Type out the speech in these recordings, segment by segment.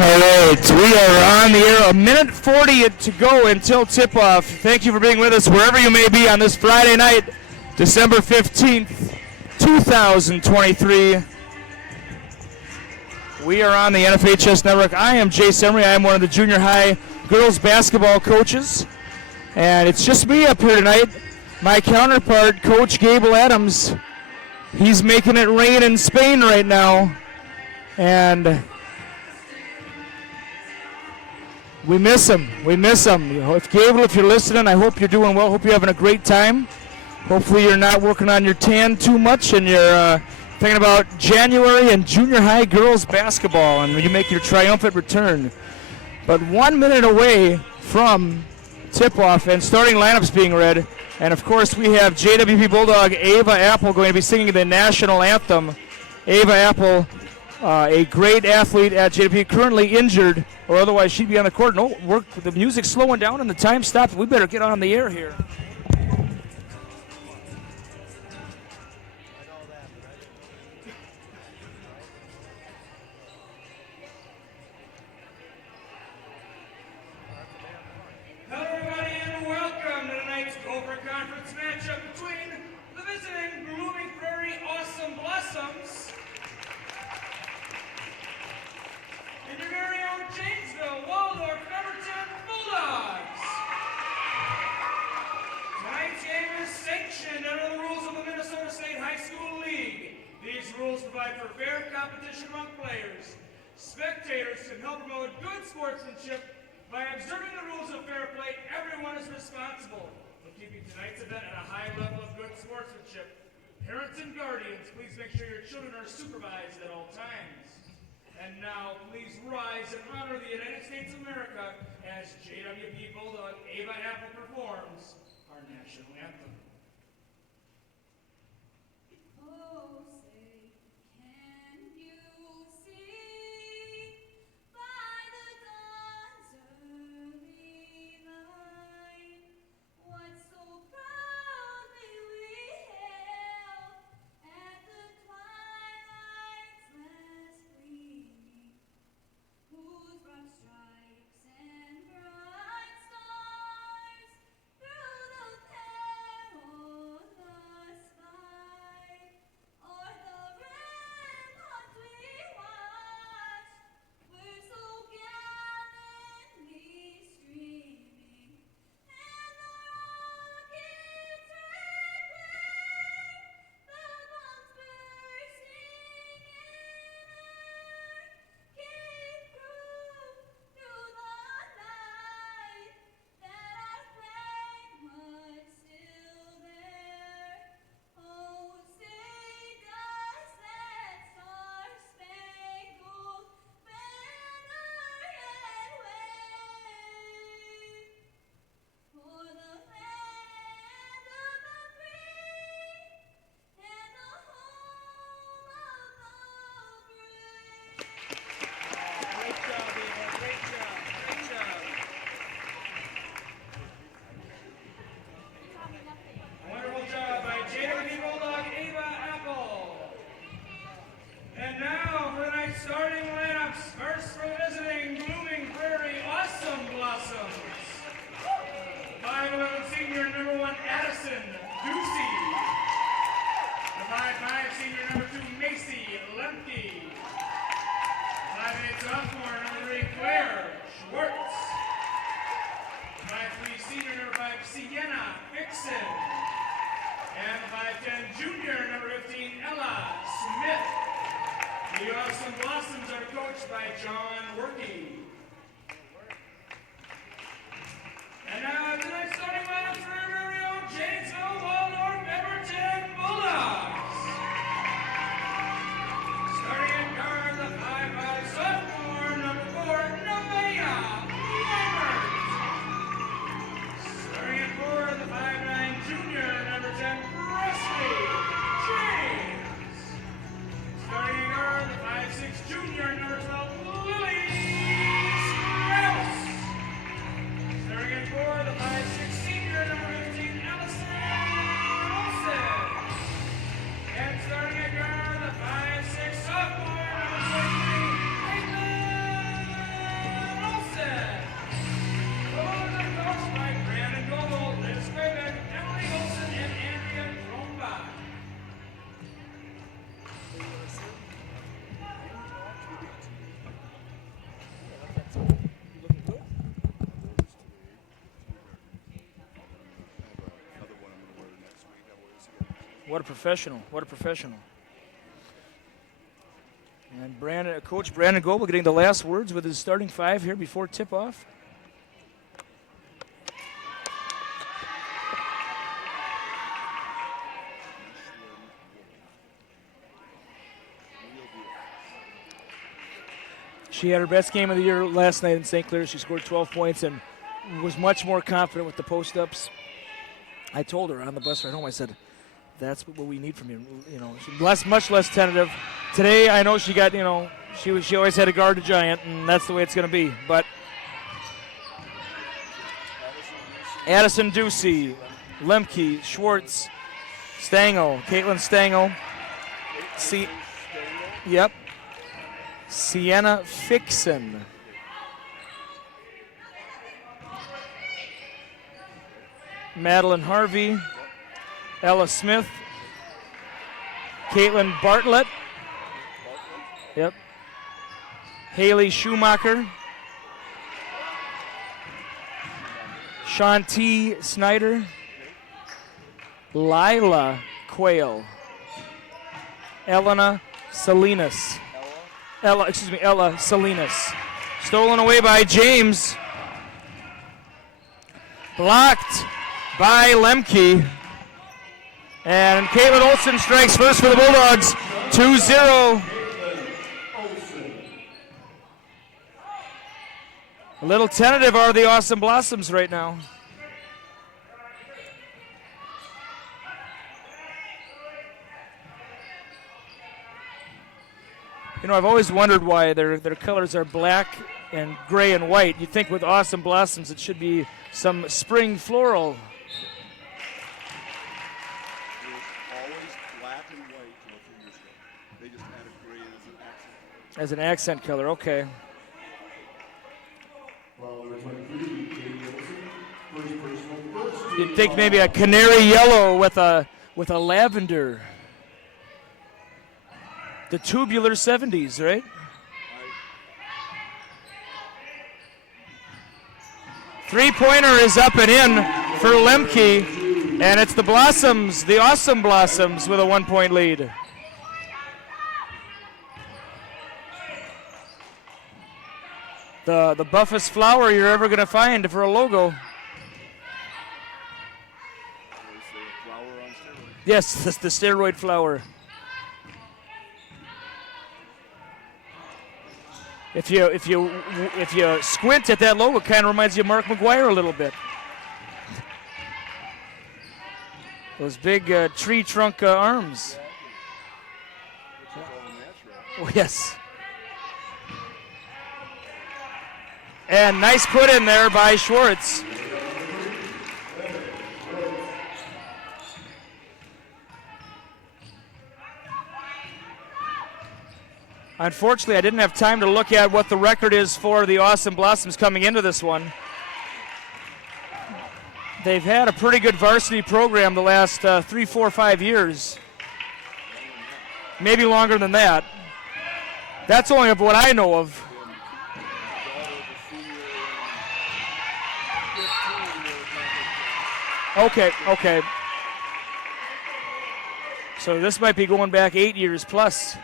All right, we are on the air. A minute 40 to go until tip-off. Thank you for being with us wherever you may be on this Friday night, December 15th, 2023. We are on the NFHS Network. I am Jay Semery. I am one of the junior high girls basketball coaches. And it's just me up here tonight. My counterpart, Coach Gable Adams, he's making it rain in Spain right now. And we miss him. We miss him. If Gable, if you're listening, I hope you're doing well. Hope you're having a great time. Hopefully you're not working on your tan too much and you're thinking about January and junior high girls basketball and you make your triumphant return. But 1 minute away from tip-off and starting lineups being read. And of course we have JWP Bulldog Ava Apple going to be singing the national anthem. Ava Apple, a great athlete at JWP, currently injured, or otherwise she'd be on the court. No, the music's slowing down and the time stopped. We better get on the air here. Hello everybody and welcome to tonight's Gopher Conference matchup between the visiting blooming Prairie Awesome Blossoms and your very own Janesville Waldorf Beaverton Bulldogs. Tonight's game is sanctioned under the rules of the Minnesota State High School League. These rules provide for fair competition among players. Spectators can help promote good sportsmanship by observing the rules of fair play. Everyone is responsible for keeping tonight's event at a high level of good sportsmanship. Parents and guardians, please make sure your children are supervised at all times. And now, please rise and honor the United States of America as JWP Bulldog Ava Apple performs our national anthem. Oh, say, can you see by the dawn's early light what so proudly we hailed at the twilight's last gleaming, whose broad stripes and bright stars through the perilous fight o'er the ramparts we watched were so gallantly streaming, and the rocket's red glare, the bombs bursting in air, came through the night that our flag was still there. Oh, say does that star-spangled banner yet wave for the land of the free and the home of the brave? Great job, Ava. Great job. Great job. Wonderful job by JWP Bulldog Ava Apple. And now for tonight's starting lineups. First for visiting blooming Prairie Awesome Blossoms. 5'11" senior number 1 Addison Ducey. The 5'5" senior number 2 Macy Lemke. 5'8" sophomore number 3 Claire Schwartz. 5'3" senior number 5 Sienna Fixon. And 5'10" junior number 15 Ella Smith. The Awesome Blossoms are coached by John Workey. And now tonight's starting lineups for your very own Janesville Waldorf Beaverton Bulldogs. Starting in guard, the 5'5" sophomore number 4 Novea Lambert. Starting at 4, the 5'9" junior number 10 Presley James. Starting in guard, the 5'6" junior number 12 Lily Strauss. Starting at 4, the What a professional. What a professional. And Coach Brandon Gable getting the last words with his starting five here before tip-off. She had her best game of the year last night in St. Clair. She scored 12 points and was much more confident with the post-ups. I told her on the bus ride home, I said, that's what we need from you. You know, she's much less tentative. Today, I know she got, you know, she always had to guard a giant, and that's the way it's going to be. But Addison Ducey, Lemke, Schwartz, Stangl, Caitlin Stangl. Yep. Sienna Fixon. Madeline Harvey, Ella Smith, Caitlin Bartlett. Yep. Haley Schumacher. Shanti Snyder. Lila Quayle. Ella Salinas. Stolen away by James. Blocked by Lemke. And Caitlin Olsen strikes first for the Bulldogs. 2-0. A little tentative are the Awesome Blossoms right now. You know, I've always wondered why their colors are black and gray and white. You'd think with Awesome Blossoms it should be some spring floral. It was always black and white till a few years ago. They just added gray as an accent. As an accent color, okay. You'd think maybe a canary yellow with a lavender. The tubular 70s, right? Three-pointer is up and in for Lemke, and it's the Blossoms, the Awesome Blossoms, with a 1-point lead. The buffest flower you're ever going to find for a logo. Yes, that's the steroid flower. If you squint at that logo, it kind of reminds you of Mark McGuire a little bit. Those big tree trunk arms. Oh, yes. And nice put in there by Schwartz. Unfortunately, I didn't have time to look at what the record is for the Awesome Blossoms coming into this one. They've had a pretty good varsity program the last 3, 4, 5 years. Maybe longer than that. That's only of what I know of. Okay. So this might be going back 8 years plus.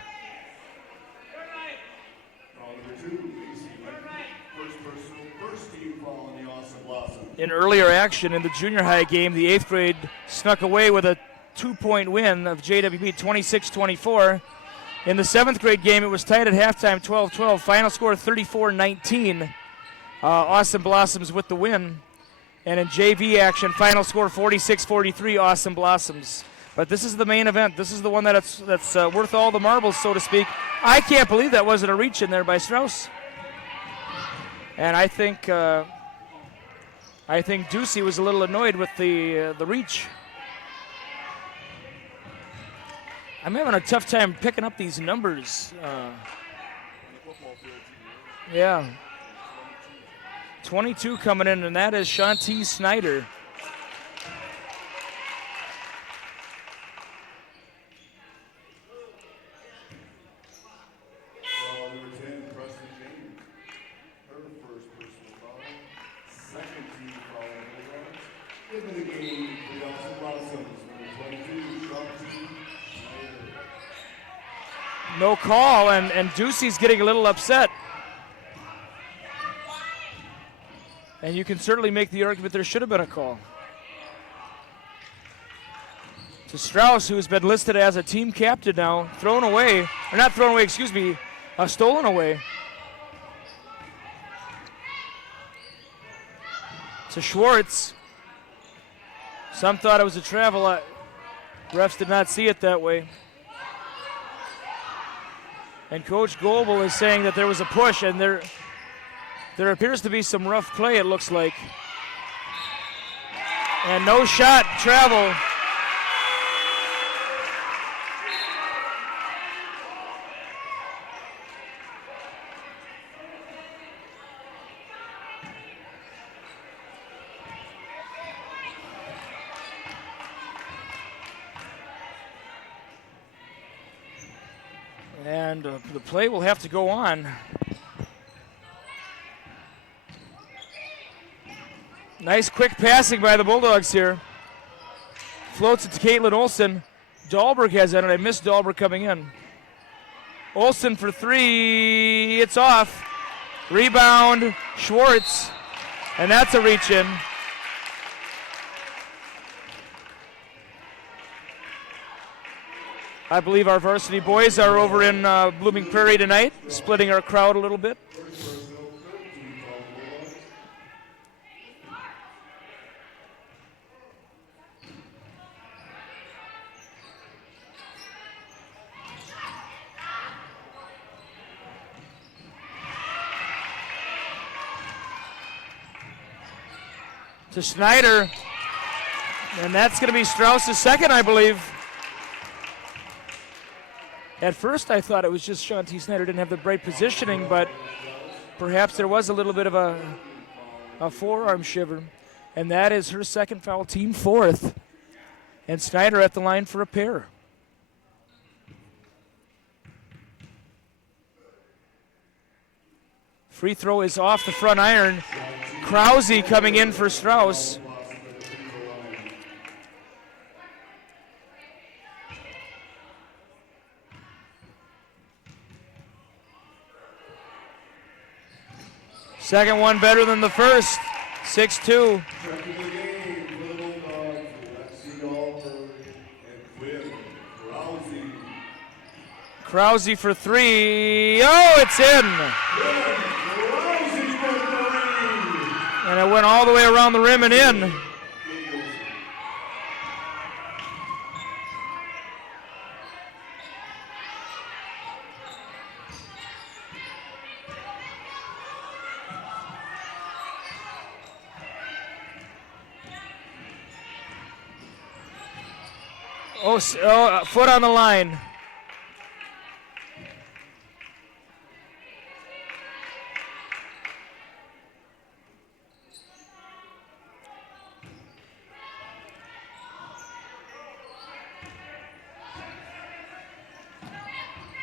In earlier action in the junior high game, the 8th grade snuck away with a 2-point win of JWP 26-24. In the 7th grade game, it was tied at halftime 12-12. Final score 34-19. Awesome Blossoms with the win. And in JV action, final score 46-43, Awesome Blossoms. But this is the main event. This is the one that's worth all the marbles, so to speak. I can't believe that wasn't a reach in there by Strauss. And I think Ducey was a little annoyed with the reach. I'm having a tough time picking up these numbers. Yeah. 22 coming in, and that is Shanti Snyder. Into the game, the Awesome Blossoms, number 22, Shanti No call, and Ducey's getting a little upset. And you can certainly make the argument there should have been a call. To Strauss, who's been listed as a team captain now, thrown away, or not thrown away, excuse me, stolen away. To Schwartz. Some thought it was a travel. Refs did not see it that way. And Coach Gable is saying that there was a push, and there appears to be some rough play, it looks like. And no shot, travel. And the play will have to go on. Nice quick passing by the Bulldogs here. Floats it to Caitlin Olsen. Dahlberg has it, and I missed Dahlberg coming in. Olsen for three. It's off. Rebound, Schwartz. And that's a reach in. I believe our varsity boys are over in Blooming Prairie tonight, splitting our crowd a little bit. To Schneider, and that's going to be Strauss's second, I believe. At first, I thought it was just Shanti Snyder didn't have the right positioning, but perhaps there was a little bit of a forearm shiver. And that is her second foul, team fourth. And Snyder at the line for a pair. Free throw is off the front iron. Krause coming in for Strauss. Second one better than the first, 6-2. Krause for three. Oh, it's in. And it went all the way around the rim and in. Oh, foot on the line.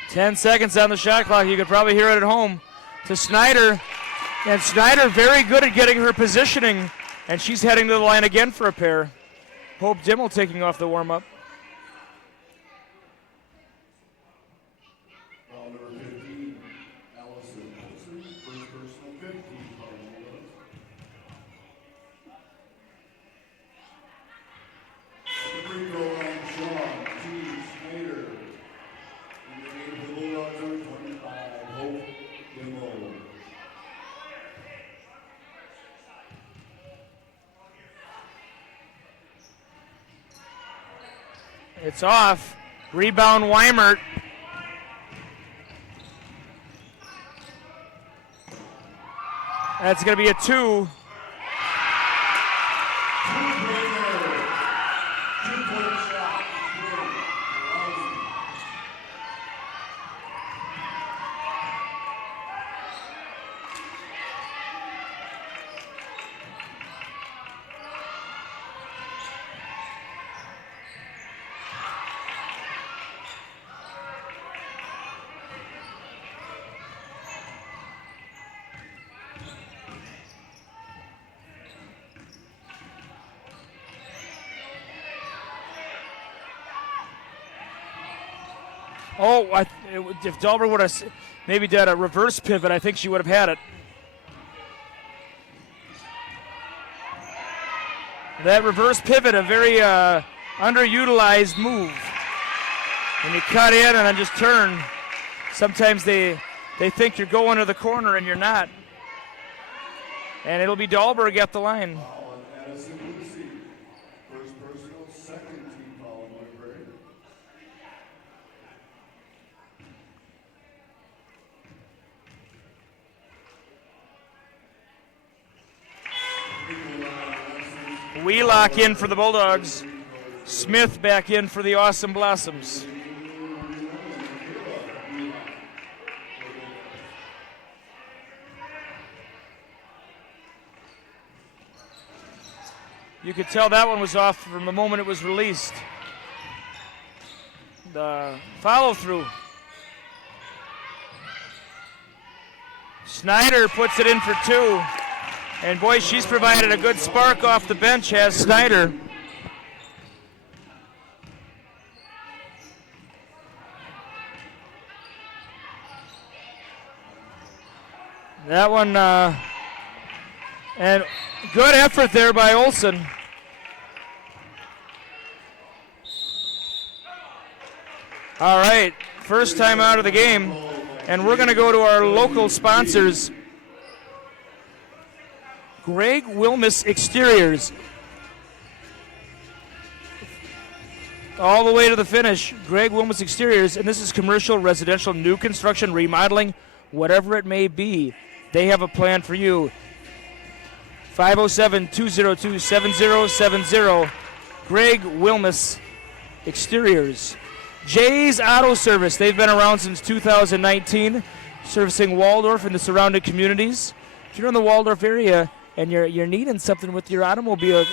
Ten seconds on the shot clock. You could probably hear it at home. To Snyder. And Snyder very good at getting her positioning. And she's heading to the line again for a pair. Hope Dimmel taking off the warm-up. It's off. Rebound Weimert. That's going to be a two. Oh, if Dalber would have maybe did a reverse pivot, I think she would have had it. That reverse pivot, a very underutilized move. When you cut in and then just turn, sometimes they think you're going to the corner and you're not. And it'll be Dahlberg at the line. First personal, second team foul on Prairie. Wheelock in for the Bulldogs. Smith back in for the Awesome Blossoms. You could tell that one was off from the moment it was released. The follow through. Snyder puts it in for two. And boy, she's provided a good spark off the bench, has Snyder. That one, and good effort there by Olsen. All right, first time out of the game, and we're going to go to our local sponsors. Greg Wilmus Exteriors. All the way to the finish, Greg Wilmus Exteriors, and this is commercial, residential, new construction, remodeling, whatever it may be. They have a plan for you. 507-202-7070. Greg Wilmus Exteriors. Jay's Auto Service. They've been around since 2019, servicing Waldorf and the surrounding communities. If you're in the Waldorf area and you're needing something with your automobile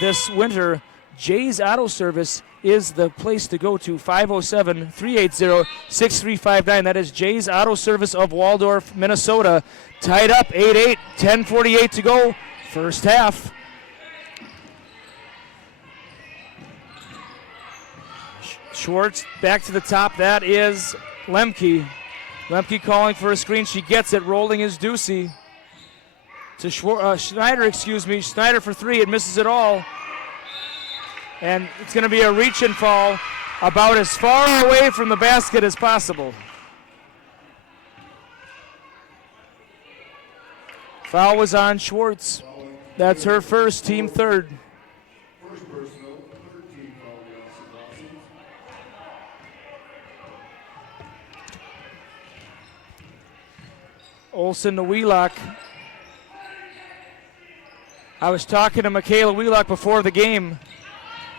this winter, Jay's Auto Service is the place to go to. 507-380-6359. That is Jay's Auto Service of Waldorf, Minnesota. Tied up 8-8, 10:48 to go, first half. Schwartz back to the top. That is Lemke. Lemke calling for a screen. She gets it. Rolling is Ducey. To Schneider, Schneider for three. It misses it all. And it's going to be a reach and fall about as far away from the basket as possible. Foul was on Schwartz. That's her first, team third. First personal, third team foul on the Awesome Blossoms. Olsen to Wheelock. I was talking to Michaela Wheelock before the game,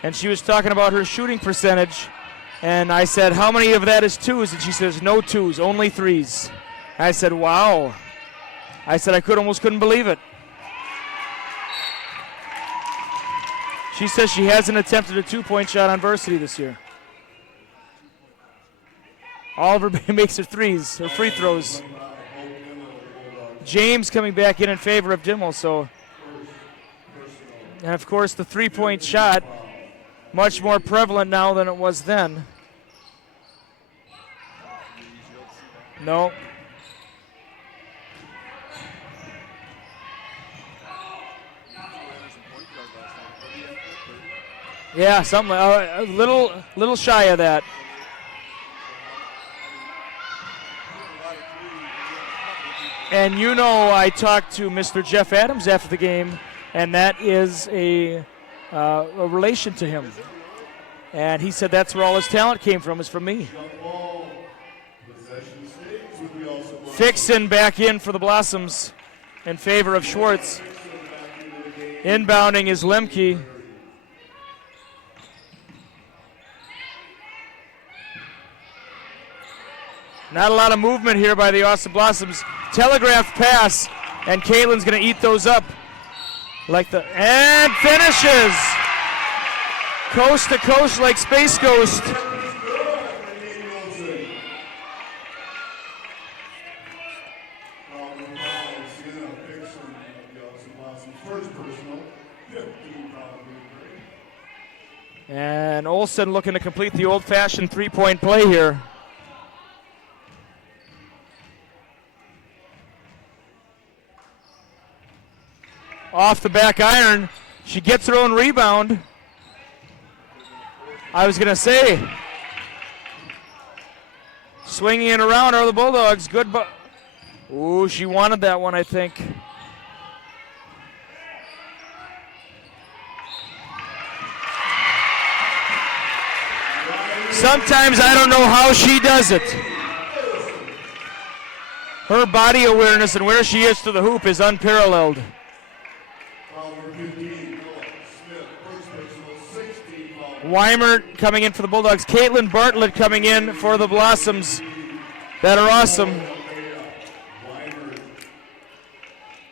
and she was talking about her shooting percentage. And I said, how many of that is twos? And she says, no twos, only threes. I said, wow. I said, I almost couldn't believe it. She says she hasn't attempted a two-point shot on Varsity this year. Oliver makes her threes, her free throws. James coming back in favor of Dimmel, so. And of course, the three-point shot, much more prevalent now than it was then. No. Yeah, something a little shy of that. And you know, I talked to Mr. Jeff Adams after the game, and that is a relation to him. And he said that's where all his talent came from, is from me. Fixon back in for the Blossoms in favor of Schwartz. Inbounding is Lemke. Not a lot of movement here by the Awesome Blossoms. Telegraph pass, and Caitlin's going to eat those up. And finishes. Coast to coast like Space Ghost. And Olsen looking to complete the old-fashioned three-point play here. off the back iron. She gets her own rebound. I was going to say, swinging it around are the Bulldogs. Good. Ooh, she wanted that one, I think. Sometimes I don't know how she does it. Her body awareness and where she is to the hoop is unparalleled. Weimert coming in for the Bulldogs. Caitlin Bartlett coming in for the Blossoms that are awesome.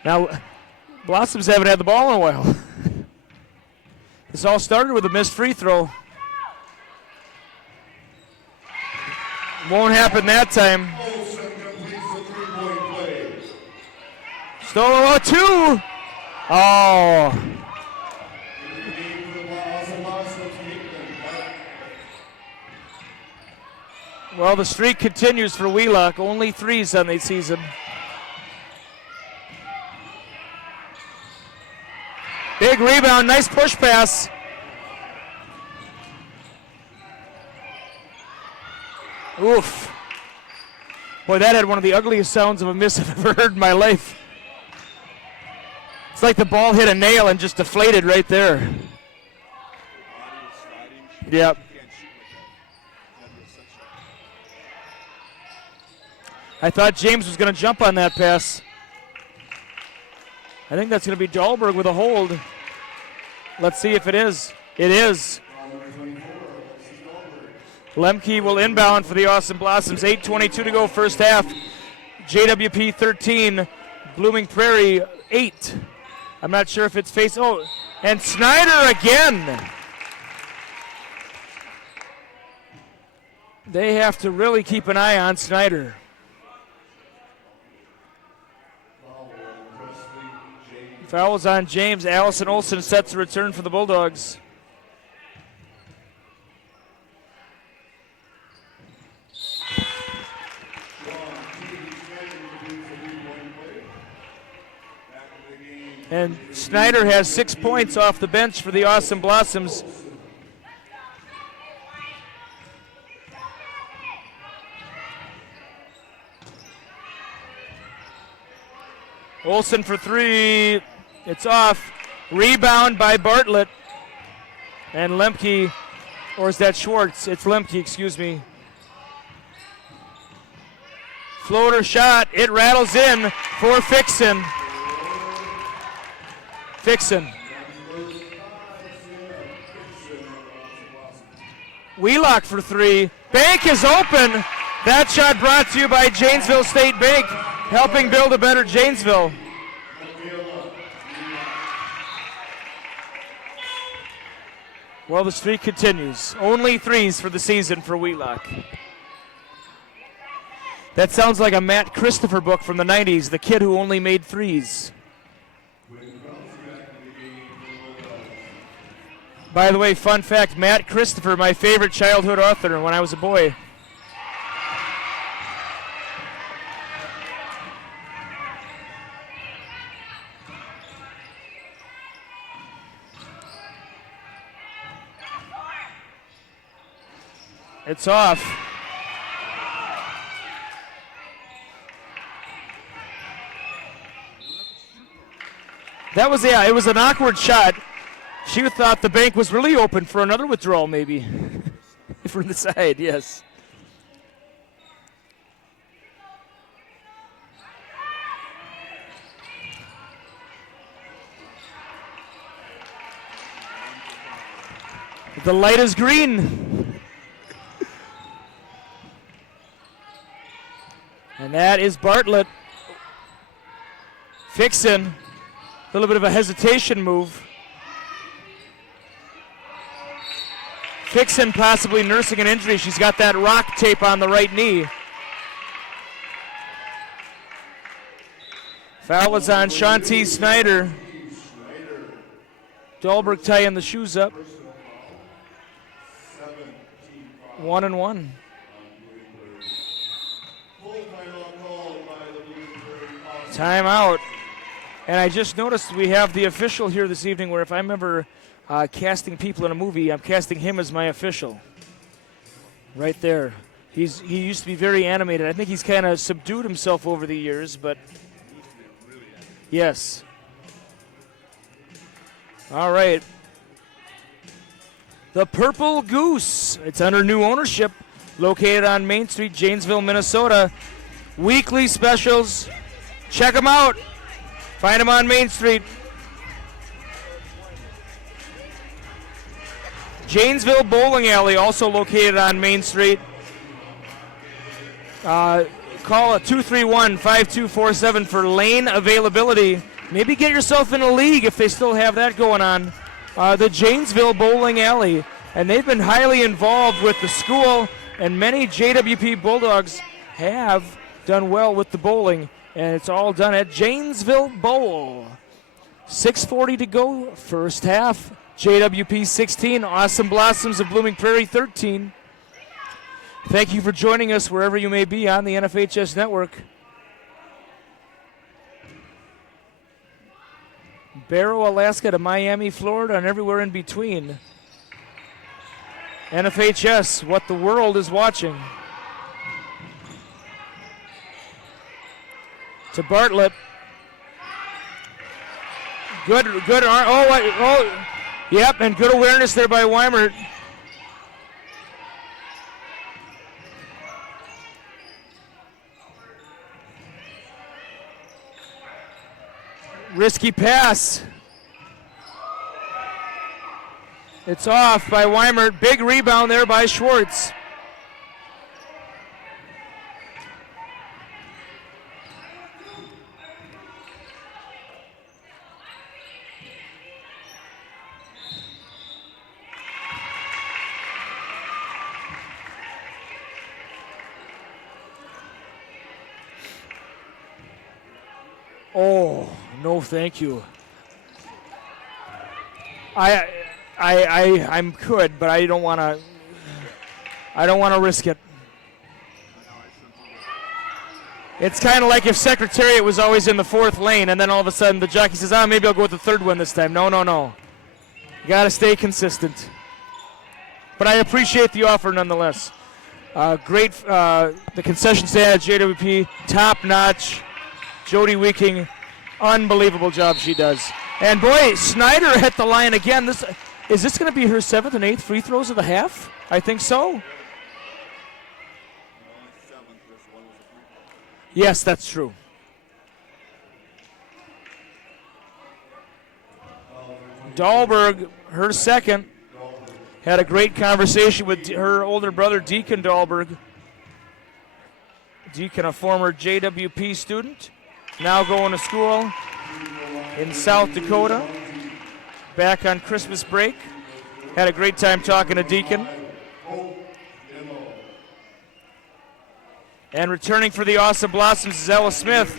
Now, Blossoms haven't had the ball in a while. This all started with a missed free throw. Won't happen that time. Stolo 2. Oh. Well, the streak continues for Wheelock. Only 3s on the season. Big rebound, nice push pass. Oof. Boy, that had one of the ugliest sounds of a miss I've ever heard in my life. It's like the ball hit a nail and just deflated right there. Yep. I thought James was going to jump on that pass. I think that's going to be Dahlberg with a hold. Let's see if it is. It is. Lemke will inbound for the Awesome Blossoms. 8:22 to go first half. JWP 13, Blooming Prairie 8. I'm not sure if it's face. Oh, and Snyder again. They have to really keep an eye on Snyder. Fouls on James. Allison Olsen sets the return for the Bulldogs. And Snyder has 6 points off the bench for the Awesome Blossoms. Olsen for 3. It's off. Rebound by Bartlett. And Lemke, or is that Schwartz? It's Lemke, excuse me. Floater shot. It rattles in for Fixon. Fixon. Wheelock for 3. Bank is open. That shot brought to you by Janesville State Bank, helping build a better Janesville. Well, the streak continues. Only 3s for the season for Wheelock. That sounds like a Matt Christopher book from the 90s, The Kid Who Only Made 3s. By the way, fun fact, Matt Christopher, my favorite childhood author when I was a boy. It's off. That was, yeah, it was an awkward shot. She thought the bank was really open for another withdrawal, maybe. From the side, yes. The light is green. And that is Bartlett. Fixin. A little bit of a hesitation move. Fixin possibly nursing an injury. She's got that rock tape on the right knee. Foul is on Shanti Snyder. Dahlberg tying the shoes up. 1-1. Timeout And I just noticed we have the official here this evening where if I'm ever casting people in a movie, I'm casting him as my official. Right there. He used to be very animated. I think he's kind of subdued himself over the years, but yes. All right. The Purple Goose. It's under new ownership, located on Main Street, Janesville, Minnesota. Weekly specials. Check them out. Find them on Main Street. Janesville Bowling Alley, also located on Main Street. Call it 231-5247 for lane availability. Maybe get yourself in a league if they still have that going on. The Janesville Bowling Alley. And they've been highly involved with the school, and many JWP Bulldogs have done well with the bowling. And it's all done at Janesville Bowl. 6:40 to go, first half. JWP 16, Awesome Blossoms of Blooming Prairie 13. Thank you for joining us wherever you may be on the NFHS network. Barrow, Alaska to Miami, Florida, and everywhere in between. NFHS, what the world is watching. To Bartlett. Good. Yep, and good awareness there by Weimert. Risky pass. It's off by Weimert. Big rebound there by Schwartz. Oh, no, thank you. I'm good, but I don't want to. I don't want to risk it. It's kind of like if Secretariat was always in the fourth lane, and then all of a sudden the jockey says, maybe I'll go with the third one this time. No. You got to stay consistent. But I appreciate the offer nonetheless. Great, the concession stand at JWP, top notch. Jody Weeking, unbelievable job she does. And boy, Snyder hit the line again. Is this going to be her 7th and 8th free throws of the half? I think so. Yes, that's true. Dahlberg, her second, had a great conversation with her older brother, Deacon Dahlberg. Deacon, a former JWP student. Now going to school in South Dakota, back on Christmas break. Had a great time talking to Deacon. And returning for the Awesome Blossoms is Ella Smith.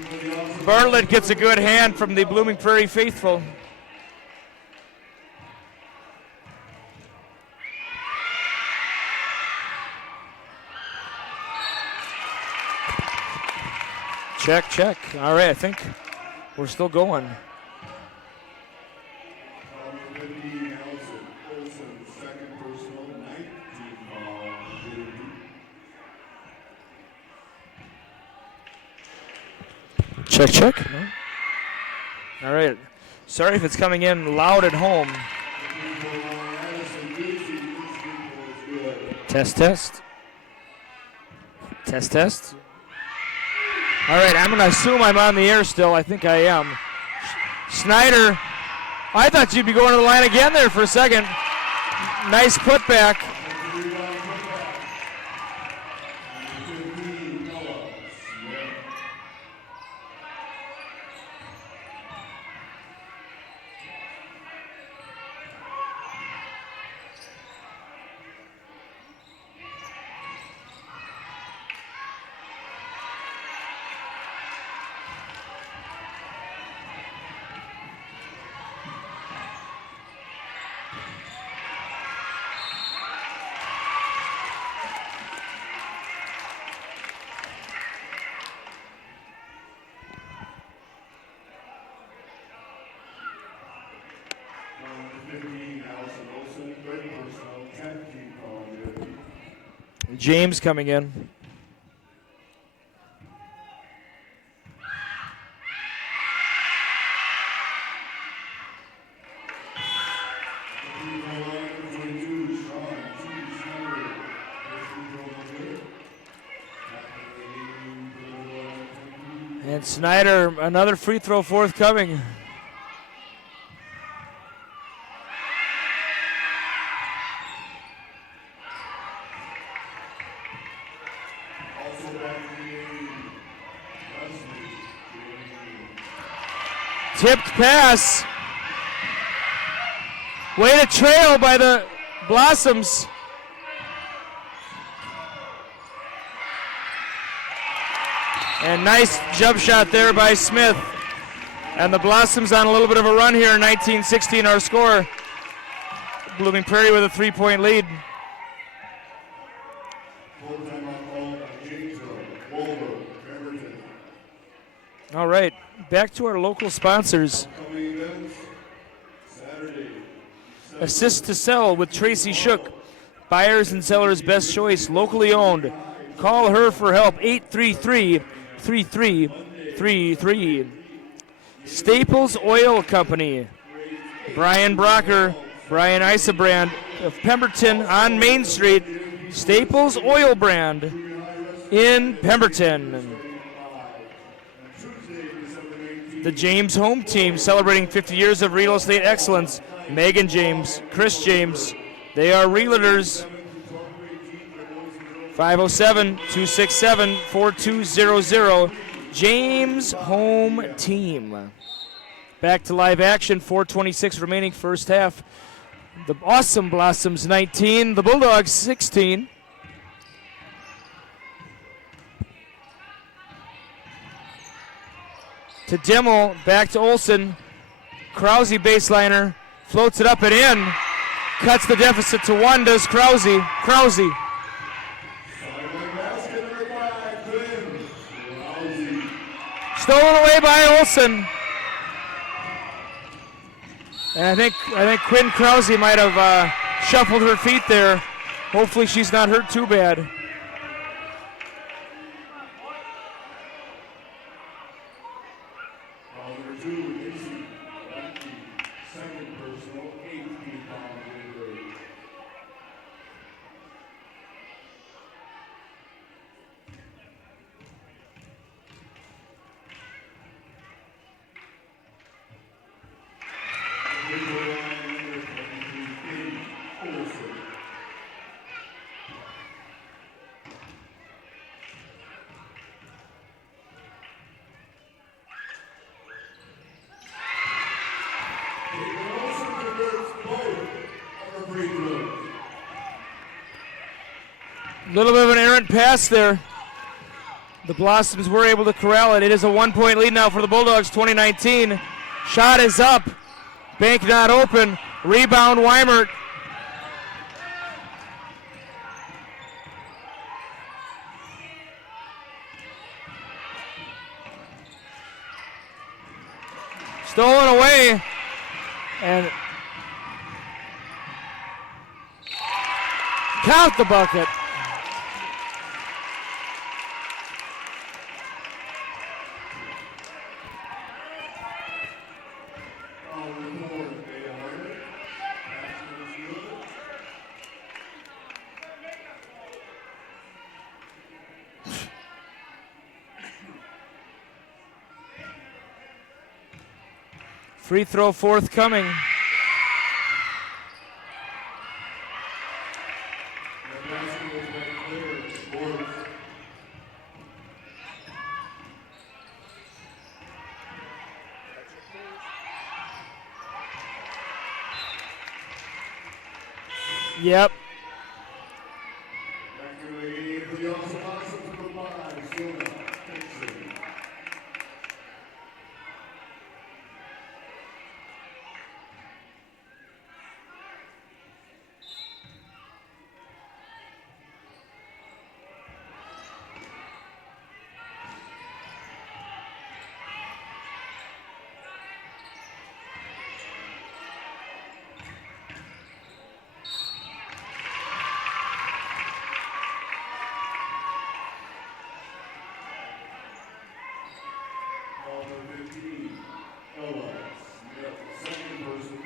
Bartlett gets a good hand from the Blooming Prairie faithful. Check. All right, I think we're still going. Check. No? All right. Sorry if it's coming in loud at home. Test. All right, I'm going to assume I'm on the air still. I think I am. Snyder, I thought you'd be going to the line again there for a second. Nice putback. James coming in. And Snyder, another free throw forthcoming. Tipped pass. Way to trail by the Blossoms. And nice jump shot there by Smith. And the Blossoms on a little bit of a run here, 19-16 our score. Blooming Prairie with a 3-point lead. All right, back to our local sponsors. Assist to Sell with Tracy Shook. Buyers and sellers' best choice, locally owned. Call her for help, 833-3333. Staples Oil Company. Brian Brocker, Brian Isebrand of Pemberton on Main Street. Staples Oil Brand in Pemberton. The James Home Team celebrating 50 years of real estate excellence. Megan James, Chris James, they are realtors. 507-267-4200. James Home Team. Back to live action, 4:26 remaining first half. The Awesome Blossoms 19, the Bulldogs 16. To Dimmel, back to Olsen. Krause baseliner, floats it up and in. Cuts the deficit to 1, does Krause. Stolen away by Olsen. And I think Quinn Krause might have shuffled her feet there. Hopefully she's not hurt too bad. Little bit of an errant pass there. The Blossoms were able to corral it. It is a 1-point lead now for the Bulldogs, 2019. Shot is up. Bank not open. Rebound, Weimert. Stolen away. And count the bucket. Free throw forthcoming. Yep. Call for 15, Ella Smith. Second person,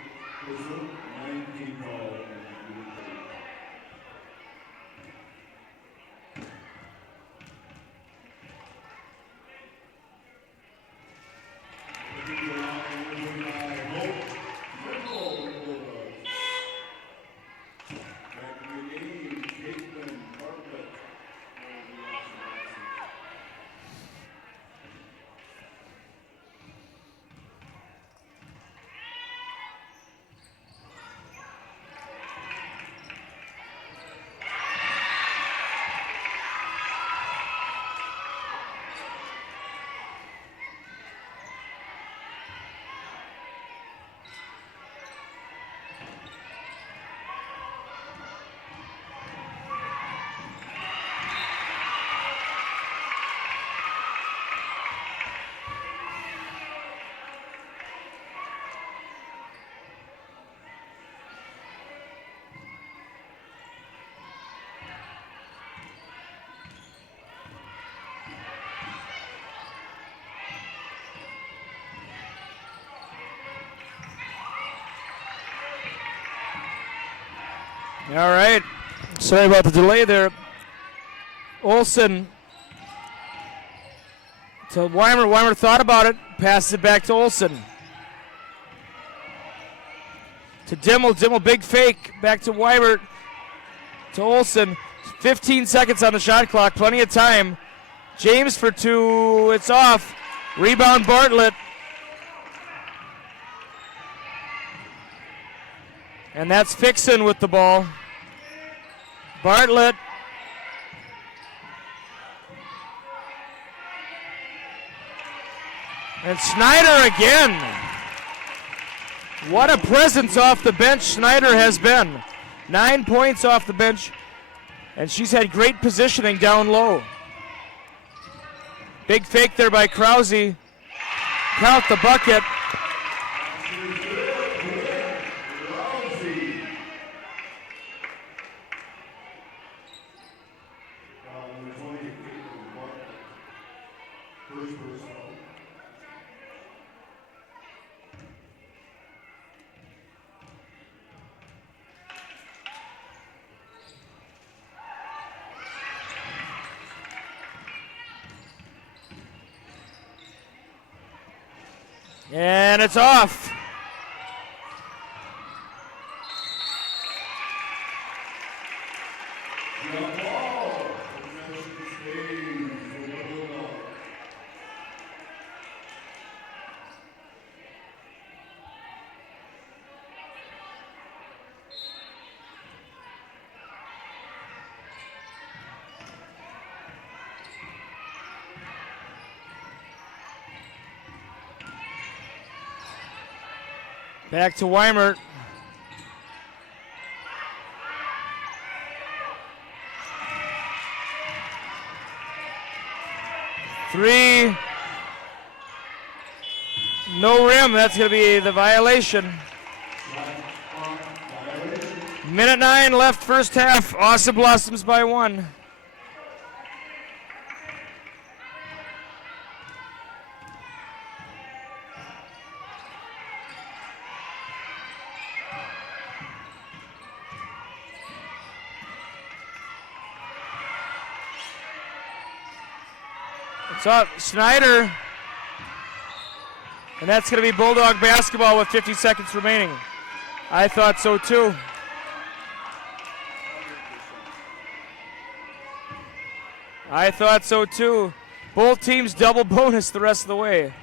19 foul. All right. Sorry about the delay there. Olsen to Weimer. Weimer thought about it. Passes it back to Olsen. To Dimmel. Dimmel, big fake. Back to Weimer. To Olsen. 15 seconds on the shot clock. Plenty of time. James for two. It's off. Rebound Bartlett. And that's Fixon with the ball. Bartlett. And Snyder again. What a presence off the bench Snyder has been. 9 points off the bench. And she's had great positioning down low. Big fake there by Krause. Count the bucket. And it's off. Back to Weimer. Three. No rim. That's going to be the violation. Minute 9 left, first half. Awesome Blossoms by 1. It's up, Snyder. And that's going to be Bulldog basketball with 50 seconds remaining. I thought so too. I thought so too. Both teams double bonus the rest of the way.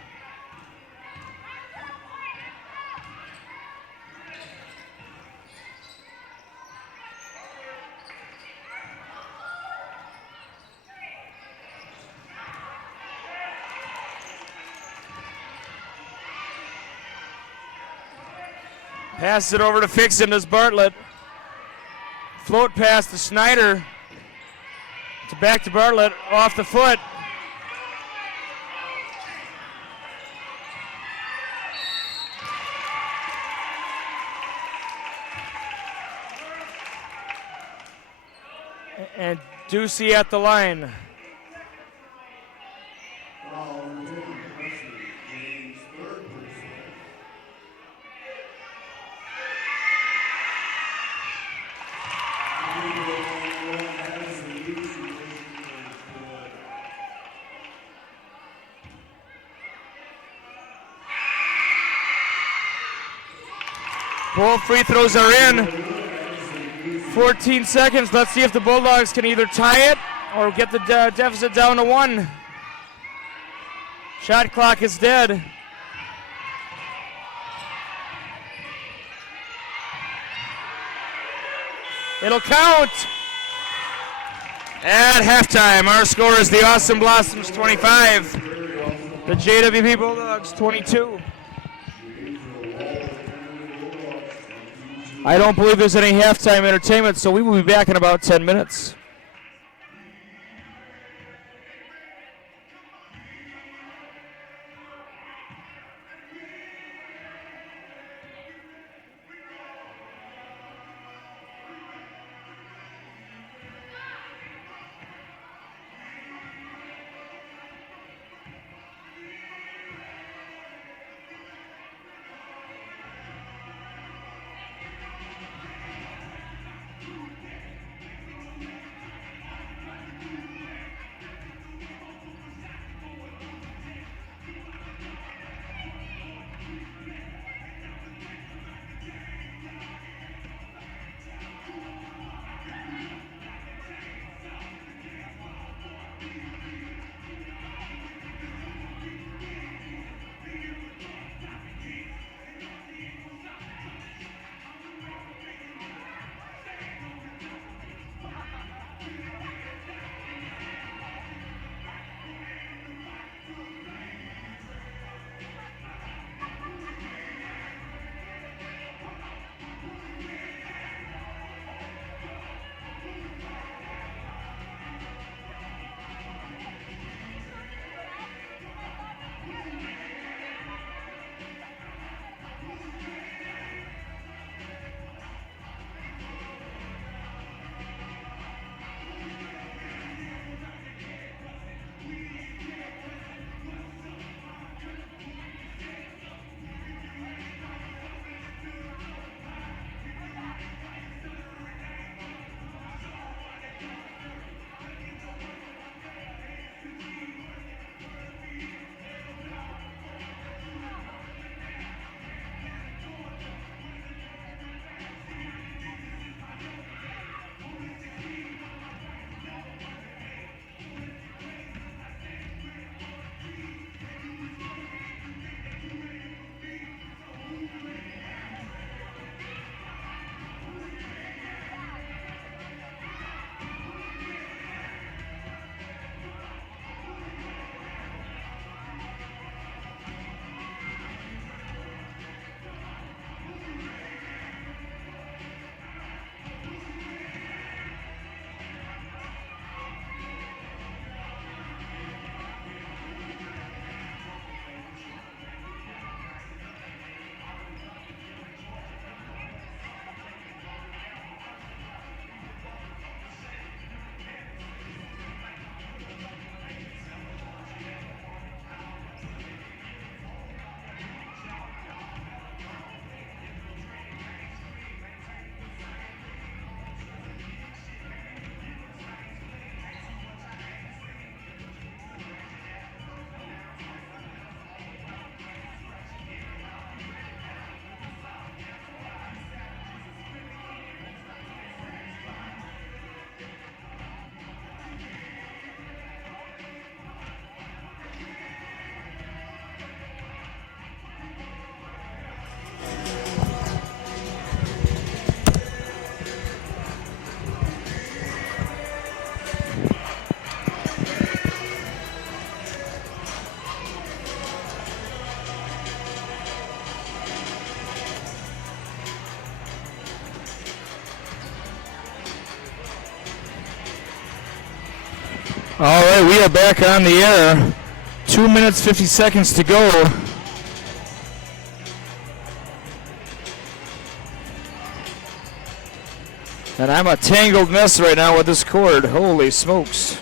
Passes it over to Fixon as Bartlett. Float pass to Snyder. To back to Bartlett, off the foot. And Ducey at the line. Both free throws are in. 14 seconds. Let's see if the Bulldogs can either tie it or get the deficit down to 1. Shot clock is dead. It'll count. At halftime, our score is the Awesome Blossoms 25, the JWP Bulldogs 22. I don't believe there's any halftime entertainment, so we will be back in about 10 minutes. All right, we are back on the air. 2 minutes, 50 seconds to go. And I'm a tangled mess right now with this cord. Holy smokes.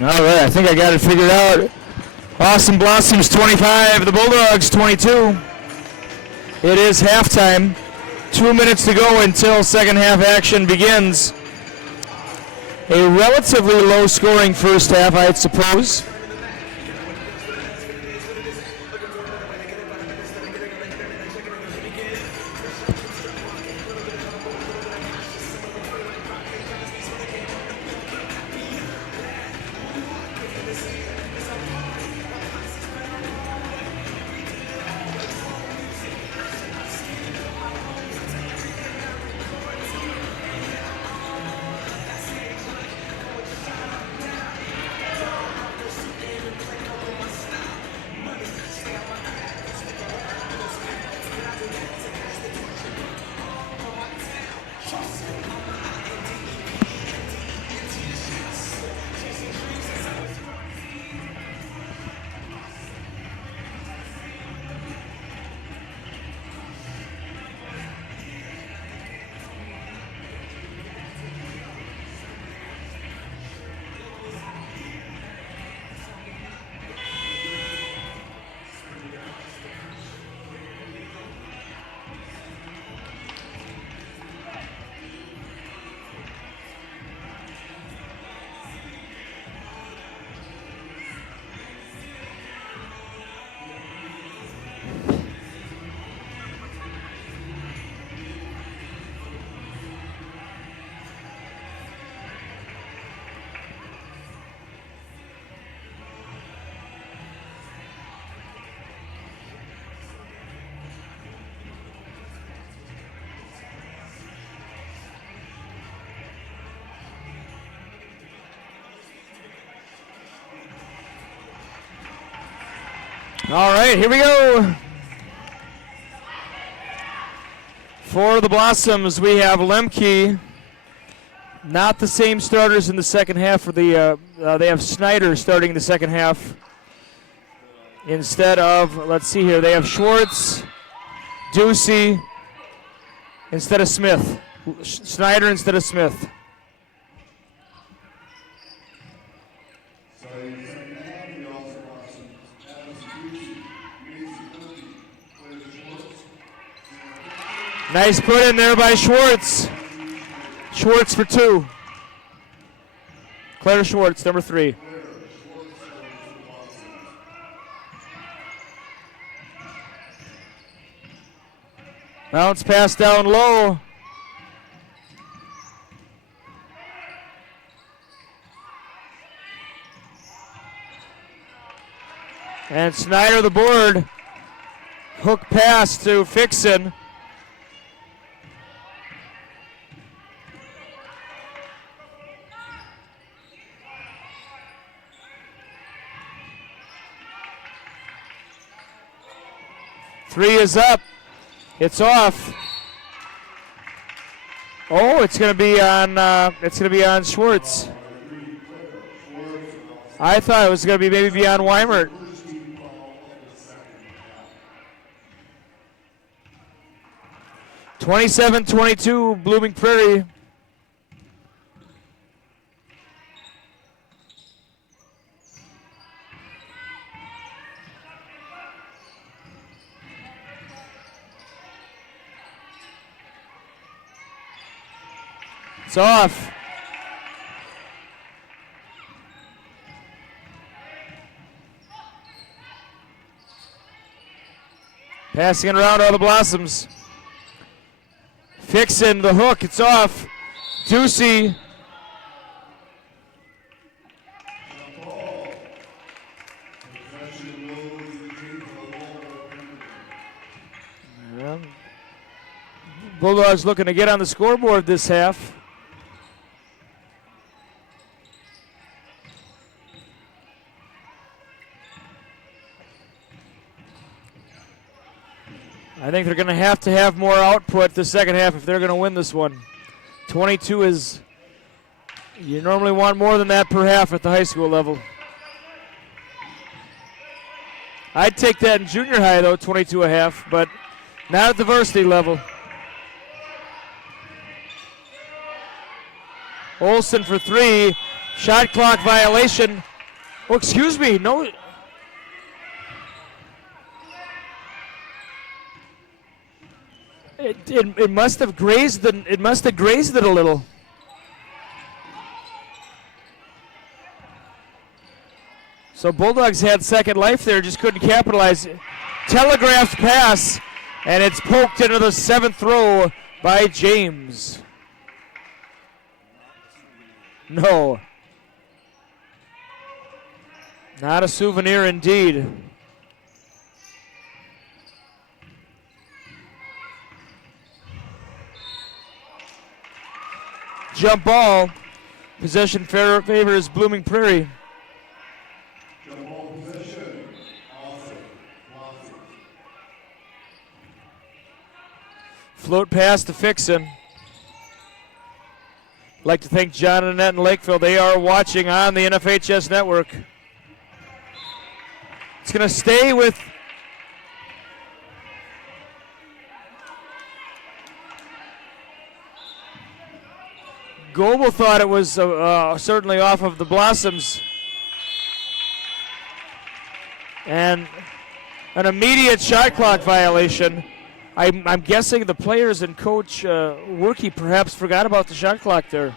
All right, I think I got it figured out. Boston Blossoms 25, the Bulldogs 22. It is halftime. 2 minutes to go until second half action begins. A relatively low scoring first half, I'd suppose. All right, here we go. For the Blossoms, we have Lemke. Not the same starters in the second half. For the they have Snyder starting the second half instead of, let's see here, they have Schwartz, Ducey instead of Smith. Snyder instead of Smith. Nice put in there by Schwartz. Schwartz for 2. Claire Schwartz, number 3. Bounce pass down low. And Snyder the board. Hook pass to Fixon. Three is up. It's off. Oh, it's going to be on. It's going to be on Schwartz. I thought it was going to be maybe on Weimert. (27-22) Blooming Prairie. It's off. Passing it around all the Blossoms. Fixin' the hook, it's off. Ducey. Bulldogs looking to get on the scoreboard this half. I think they're going to have more output the second half if they're going to win this one. 22 is, you normally want more than that per half at the high school level. I'd take that in junior high though, 22 a half, but not at the varsity level. Olsen for 3, shot clock violation. Oh, excuse me, no. It must have grazed it a little. So Bulldogs had second life there, just couldn't capitalize. Telegraphed pass, and it's poked into the 7th row by James. No. Not a souvenir indeed. Jump ball. Possession favors Blooming Prairie. Jump ball possession. Awesome. Awesome. Float pass to Fixon. I'd like to thank John and Annette in Lakeville. They are watching on the NFHS network. It's going to stay with Gable. Thought it was certainly off of the Blossoms. And an immediate shot clock violation. I'm guessing the players and Coach Workey perhaps forgot about the shot clock there.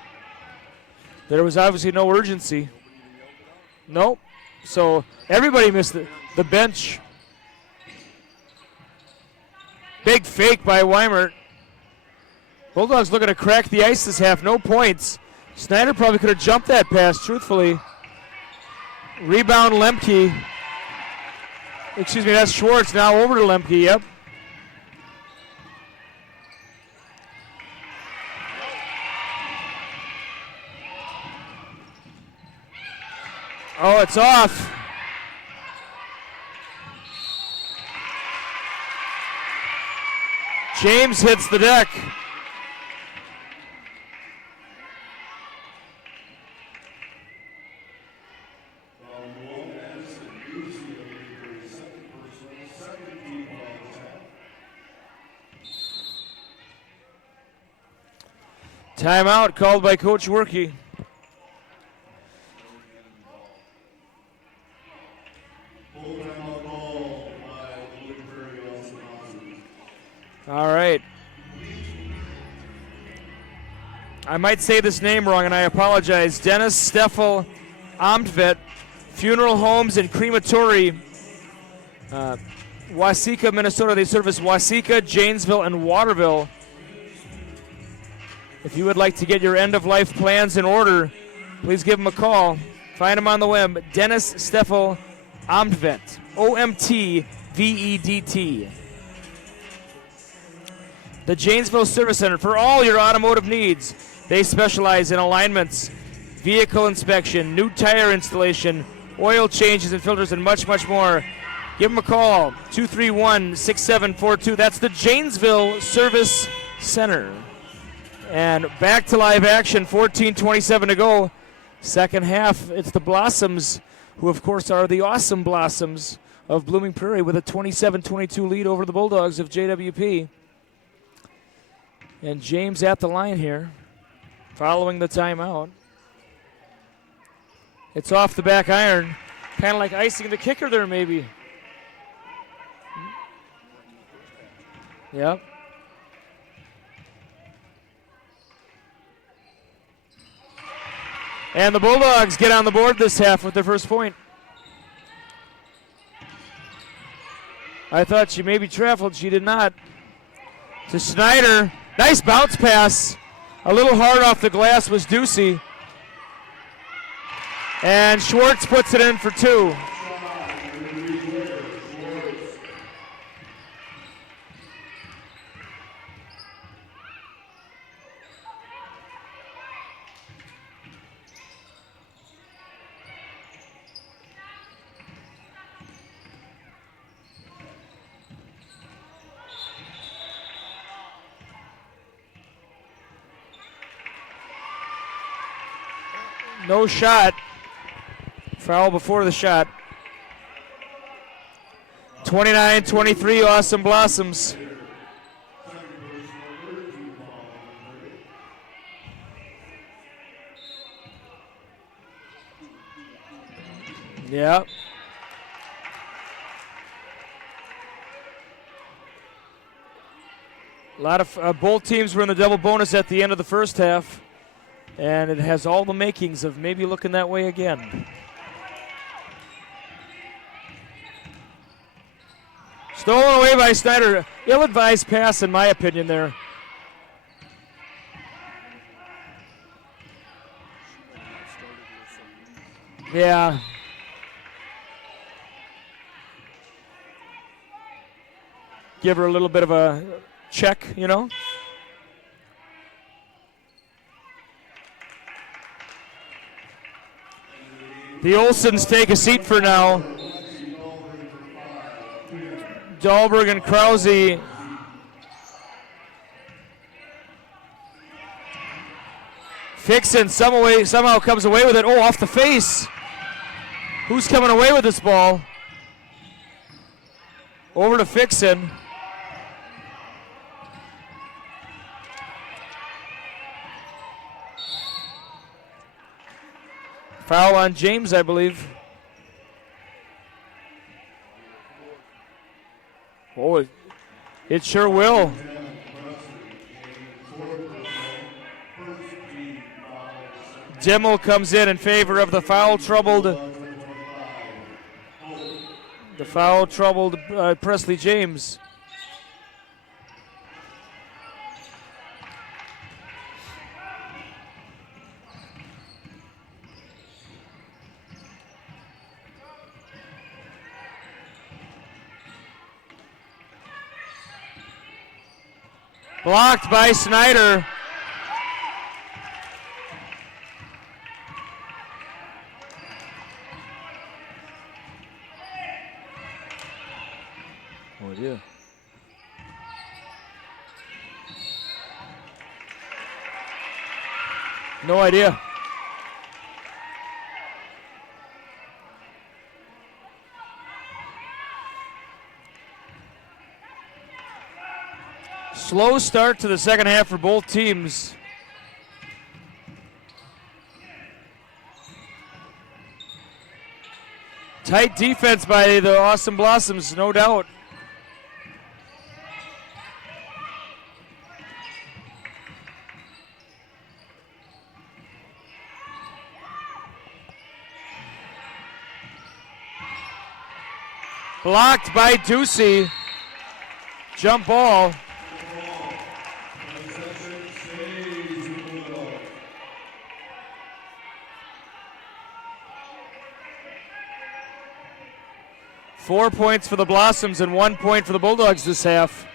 There was obviously no urgency. Nope. So everybody missed the bench. Big fake by Weimert. Bulldogs looking to crack the ice this half. No points. Snyder probably could have jumped that pass, truthfully. Rebound Lemke. Excuse me, that's Schwartz. Now over to Lemke, yep. Oh, it's off. James hits the deck. Timeout called by Coach Workey. All right. I might say this name wrong, and I apologize. Dennis Steffel Amtvet, Funeral Homes and Crematory, Waseca, Minnesota. They service Waseca, Janesville, and Waterville. If you would like to get your end-of-life plans in order, please give them a call. Find them on the web. Dennis Steffel Amtvet, O-M-T-V-E-D-T. The Janesville Service Center for all your automotive needs. They specialize in alignments, vehicle inspection, new tire installation, oil changes and filters, and much, much more. Give them a call, 231-6742. That's the Janesville Service Center. And back to live action, 14:27 to go. Second half, it's the Blossoms, who of course are the awesome Blossoms of Blooming Prairie, with a 27-22 lead over the Bulldogs of JWP. And James at the line here, following the timeout. It's off the back iron, kind of like icing the kicker there maybe. Yep. And the Bulldogs get on the board this half with their first point. I thought she maybe traveled. She did not. To Snyder. Nice bounce pass. A little hard off the glass was Ducey. And Schwartz puts it in for two. No shot. Foul before the shot. 29-23, Awesome Blossoms. Yep. A lot of both teams were in the double bonus at the end of the first half, and it has all the makings of maybe looking that way again. Stolen away by Snyder. Ill-advised pass, in my opinion, there. Yeah. Give her a little bit of a check, you know. The Olsons take a seat for now. Dahlberg and Krause. Fixon somehow comes away with it. Oh, off the face. Who's coming away with this ball? Over to Fixon. Foul on James, I believe. Oh, it sure will. Dimmel comes in favor of the foul-troubled Presley James. Blocked by Snyder. Oh, dear. No idea. Slow start to the second half for both teams. Tight defense by the Austin Blossoms, no doubt. Blocked by Ducey. Jump ball. Four points for the Blossoms and 1 point for the Bulldogs this half.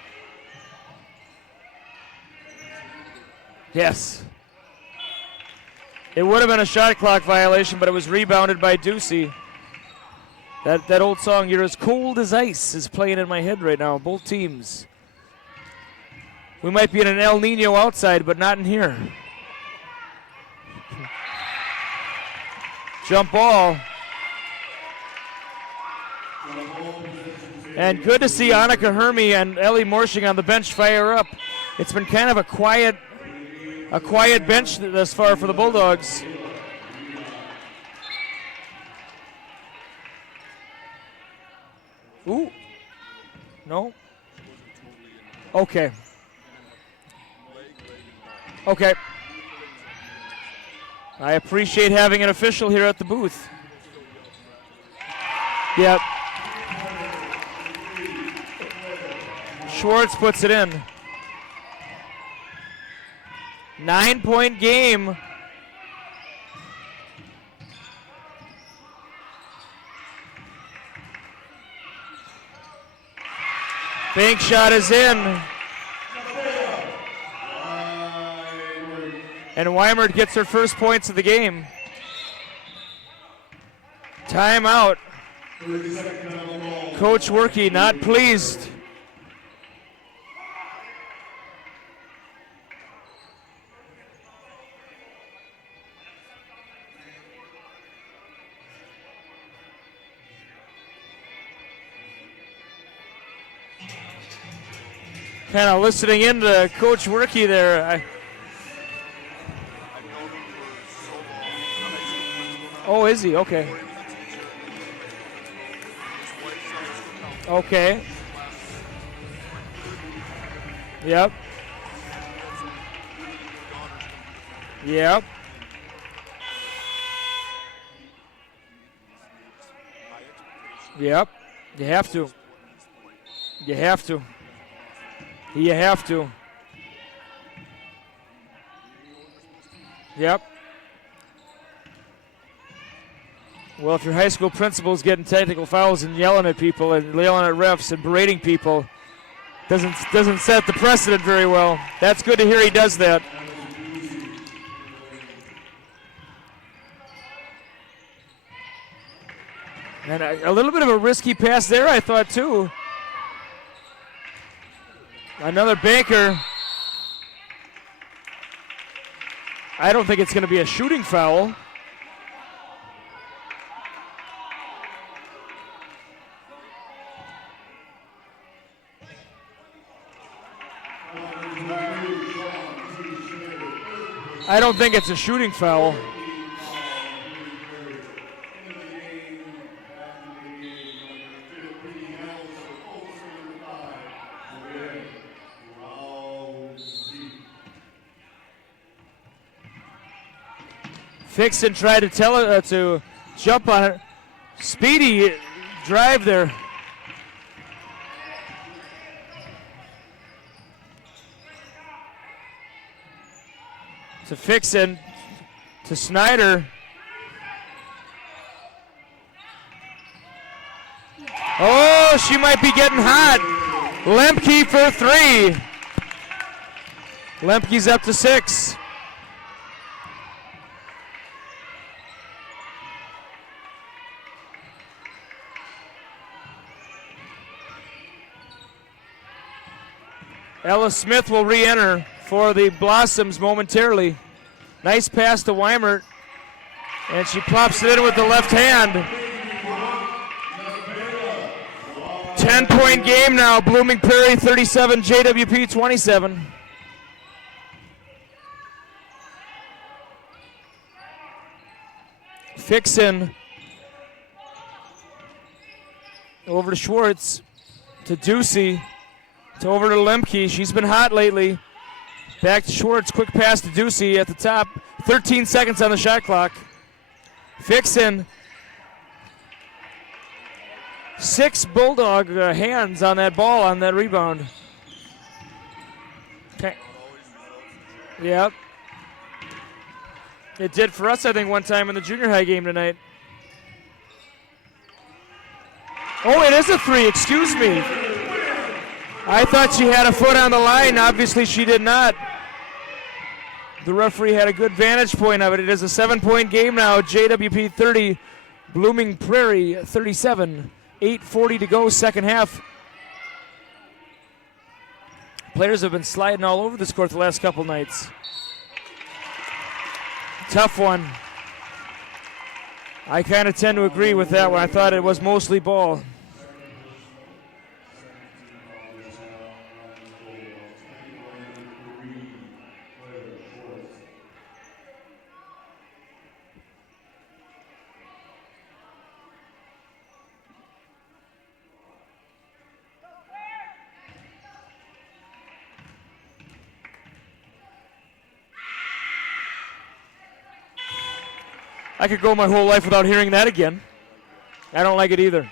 Yes. It would have been a shot clock violation, but it was rebounded by Ducey. That old song, "You're as Cold as Ice," is playing in my head right now, both teams. We might be in an El Nino outside, but not in here. Jump ball. And good to see Annika Hermy and Ellie Morshing on the bench fire up. It's been kind of a quiet bench thus far for the Bulldogs. Ooh. No? Okay. Okay. I appreciate having an official here at the booth. Yep. Schwartz puts it in. 9-point game. Bank shot is in. And Weimert gets her first points of the game. Timeout. Coach Workey not pleased. Kind of listening in to Coach Workey there. Oh, is he? Okay. Okay. Yep. Yep. Yep. You have to. You have to. You have to. Yep. Well, if your high school principal is getting technical fouls and yelling at people and yelling at refs and berating people, doesn't set the precedent very well. That's good to hear he does that. And a little bit of a risky pass there, I thought, too. Another banker. I don't think it's going to be a shooting foul. I don't think it's a shooting foul. Fixon tried to tell it to jump on it. Speedy drive there. To Fixon, to Snyder. Oh, she might be getting hot. Lemke for 3. Lemke's up to 6. Ella Smith will re-enter for the Blossoms momentarily. Nice pass to Weimert, and she plops it in with the left hand. 10-point game now, Blooming Prairie 37, JWP 27. Fixon over to Schwartz, to Ducey. Over to Lemke. She's been hot lately. Back to Schwartz. Quick pass to Ducey at the top. 13 seconds on the shot clock. Fixon. 6 Bulldog hands on that ball on that rebound. Okay. Yep. It did for us, I think, one time in the junior high game tonight. Oh, it is a 3. Excuse me. I thought she had a foot on the line. Obviously, she did not. The referee had a good vantage point of it. It is a 7-point game now. JWP 30, Blooming Prairie 37. 8:40 to go, second half. Players have been sliding all over this court the last couple nights. Tough one. I kind of tend to agree with that one. I thought it was mostly ball. I could go my whole life without hearing that again. I don't like it either.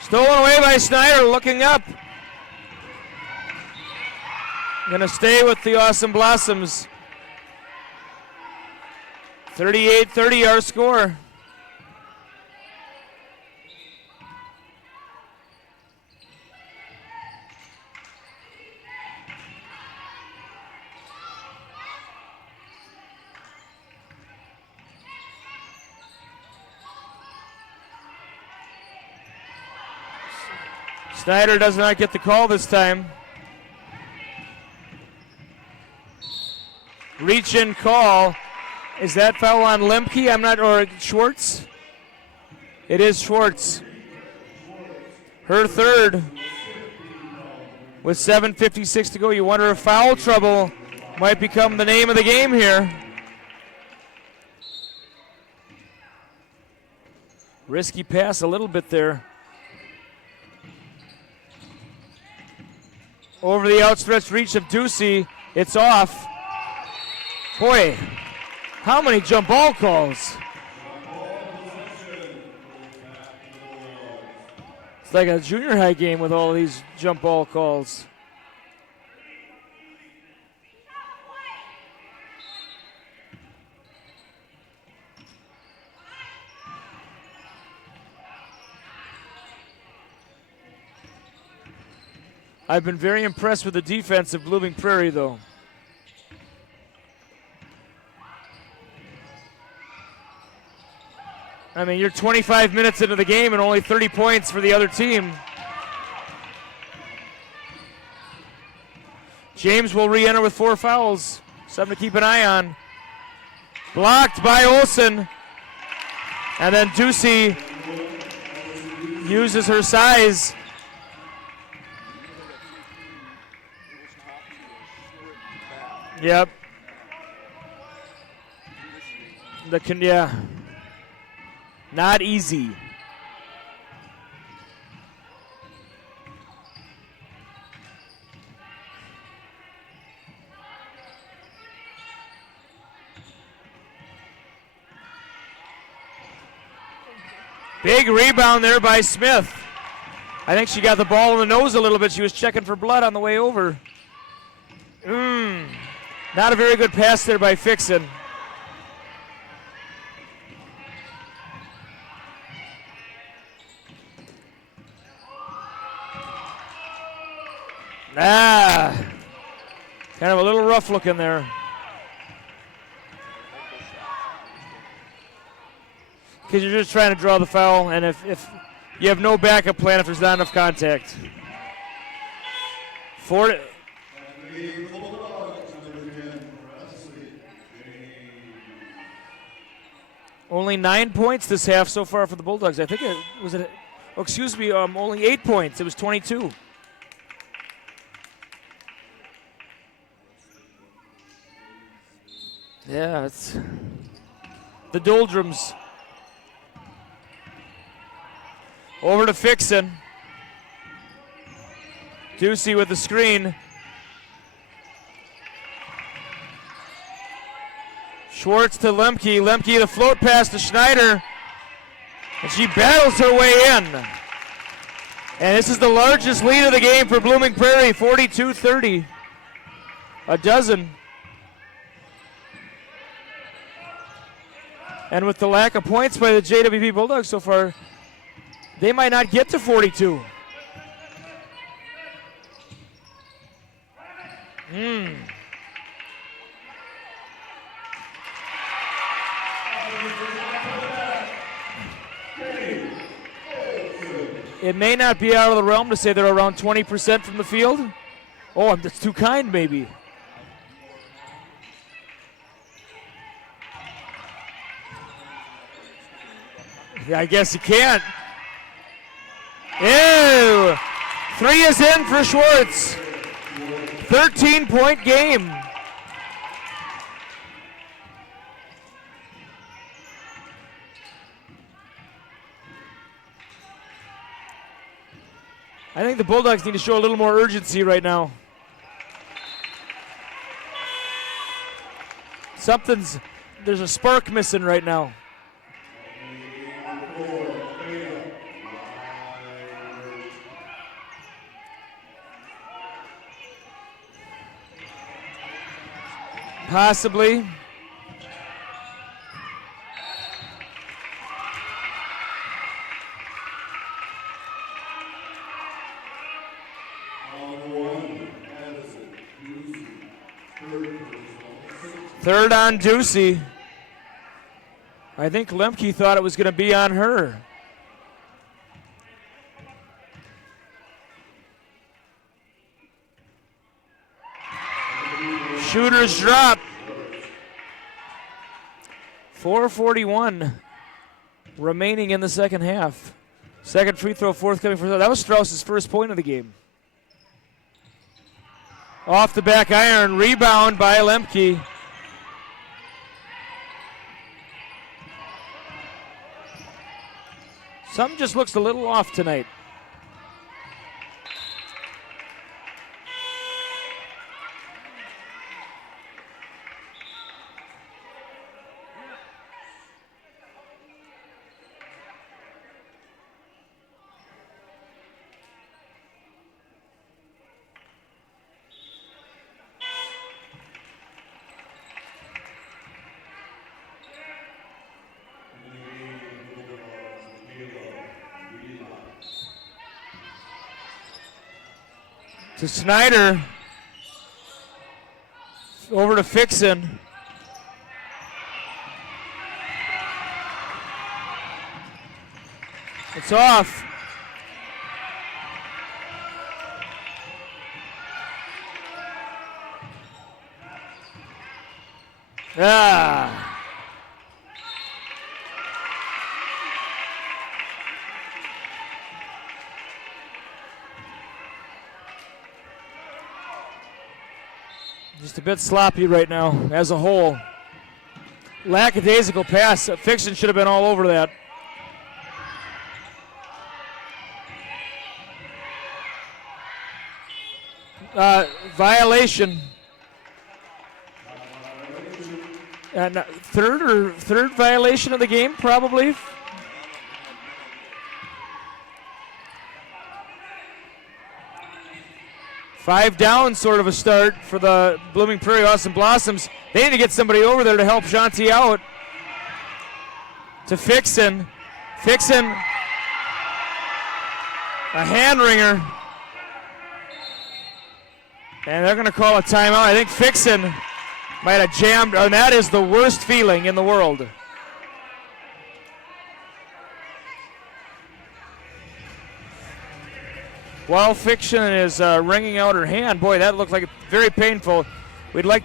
Stolen away by Snyder, looking up. Gonna stay with the Awesome Blossoms. 38-30 our score. Snyder does not get the call this time. Reach in call Is that foul on Lemke? I'm not, or Schwartz? It is Schwartz. Her third. With 7:56 to go, you wonder if foul trouble might become the name of the game here. Risky pass a little bit there. Over the outstretched reach of Ducey. It's off. Boy, how many jump ball calls? It's like a junior high game with all these jump ball calls. I've been very impressed with the defense of Blooming Prairie, though. I mean, you're 25 minutes into the game and only 30 points for the other team. James will re-enter with 4 fouls. Something to keep an eye on. Blocked by Olsen. And then Ducey uses her size. Yep. Yeah. Not easy. Big rebound there by Smith. I think she got the ball in the nose a little bit. She was checking for blood on the way over. Not a very good pass there by Fixon. Kind of a little rough looking there. Because you're just trying to draw the foul, and if you have no backup plan if there's not enough contact. Only 9 points this half so far for the Bulldogs. I think only 8 points. It was 22. Yeah, it's the doldrums. Over to Fixon. Ducey with the screen. Schwartz to Lemke. Lemke the float pass to Schneider. And she battles her way in. And this is the largest lead of the game for Blooming Prairie, 42-30. A dozen. And with the lack of points by the JWP Bulldogs so far, they might not get to 42. It may not be out of the realm to say they're around 20% from the field. Oh, that's too kind, maybe. Yeah, I guess you can't. Ew! 3 is in for Schwartz. 13-point game. I think the Bulldogs need to show a little more urgency right now. There's a spark missing right now. Possibly. Third on Ducey. I think Lemke thought it was going to be on her. Shooters drop. 4:41 remaining in the second half. Second free throw forthcoming for that was Strauss's first point of the game. Off the back iron, rebound by Lemke. Something just looks a little off tonight. To Snyder. Over to Fixon. It's off. Ah. Just a bit sloppy right now as a whole. Lackadaisical pass. Fiction should have been all over that. Violation. And third violation of the game, probably. Five down sort of a start for the Blooming Prairie Austin Blossoms. They need to get somebody over there to help Shanti out. To Fixon. Fixon. A hand ringer. And they're going to call a timeout. I think Fixon might have jammed, and that is the worst feeling in the world. While Fiction is wringing out her hand, boy, that looked like very painful. We'd like,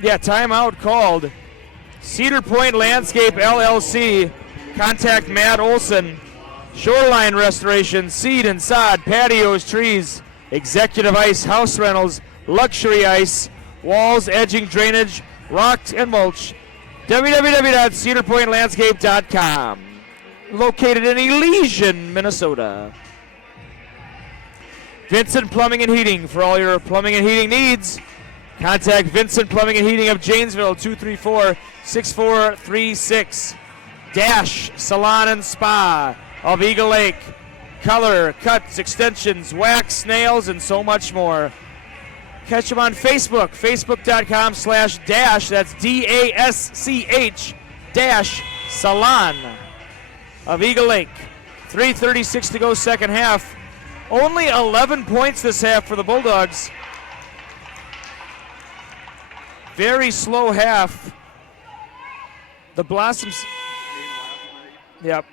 timeout called. Cedar Point Landscape LLC, contact Matt Olson. Shoreline Restoration, seed and sod, patios, trees, executive ice, house rentals, luxury ice, walls, edging, drainage, rock and mulch. www.cedarpointlandscape.com. Located in Elysian, Minnesota. Vincent Plumbing and Heating for all your plumbing and heating needs. Contact Vincent Plumbing and Heating of Janesville, 234-6436. Dash Salon and Spa of Eagle Lake. Color, cuts, extensions, wax, nails, and so much more. Catch them on Facebook, facebook.com/dash, that's DASCH, dash, Salon of Eagle Lake. 3:36 to go second half. Only 11 points this half for the Bulldogs. Very slow half. The Blossoms. Yep.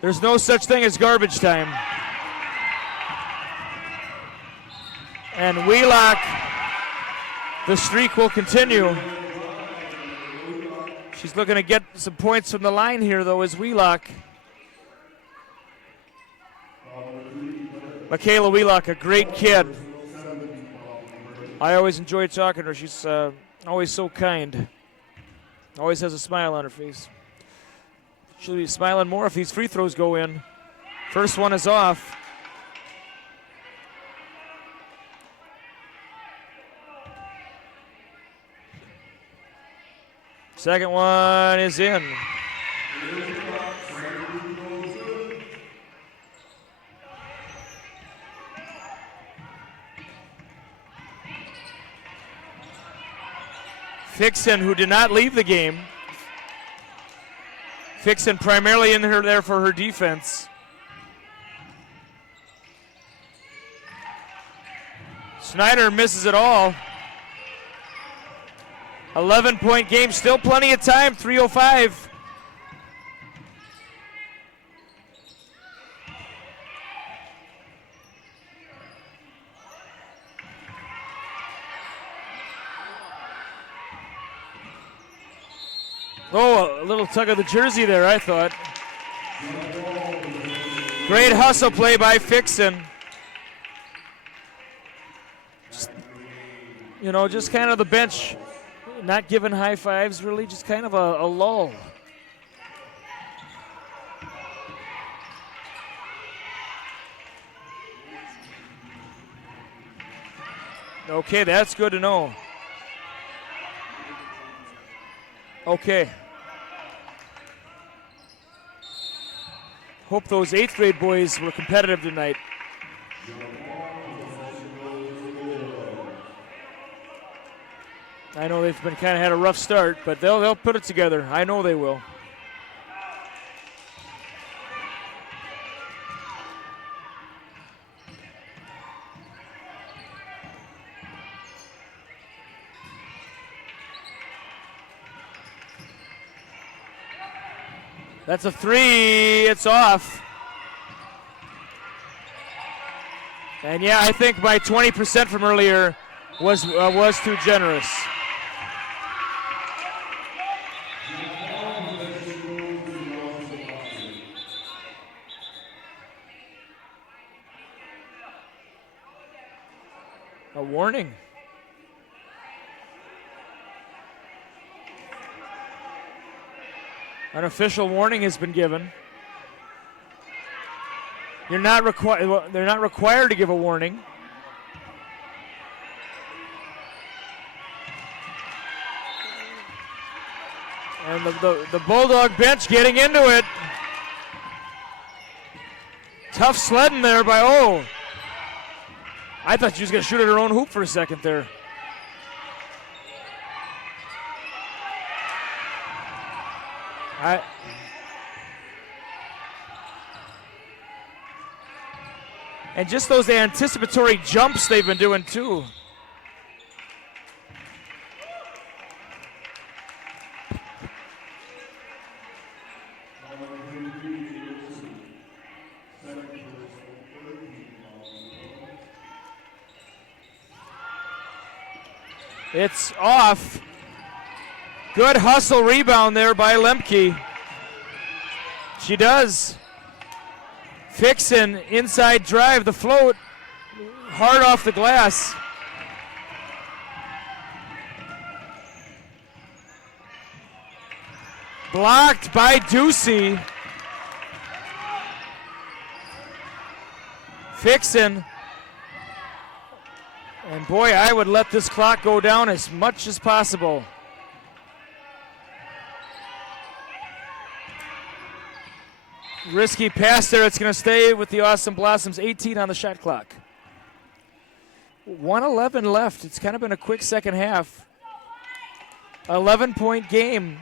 There's no such thing as garbage time. And Wheelock, the streak will continue. She's looking to get some points from the line here, though, is Wheelock. Michaela Wheelock, a great kid. I always enjoy talking to her. She's always so kind. Always has a smile on her face. She'll be smiling more if these free throws go in. First one is off. Second one is in. Fixon, who did not leave the game. Fixon primarily in there for her defense. Snyder misses it all. 11-point game, still plenty of time, 3:05. Oh, a little tug of the jersey there, I thought. Great hustle play by Fixon. Just kind of the bench, not giving high fives, really, just kind of a lull. Okay, that's good to know. Okay. Hope those 8th grade boys were competitive tonight. I know they've been kind of had a rough start, but they'll put it together. I know they will. That's a 3. It's off. And yeah, I think my 20% from earlier was too generous. A warning. An official warning has been given. They're not required to give a warning. And the Bulldog bench getting into it. Tough sledding there by I thought she was going to shoot at her own hoop for a second there. And just those anticipatory jumps they've been doing too. It's off. Good hustle rebound there by Lemke. She does. Fixin, inside drive, the float, hard off the glass. Blocked by Ducey. Fixin. And boy, I would let this clock go down as much as possible. Risky pass there. It's going to stay with the Awesome Blossoms. 18 on the shot clock. 1:11 left. It's kind of been a quick second half. 11-point game.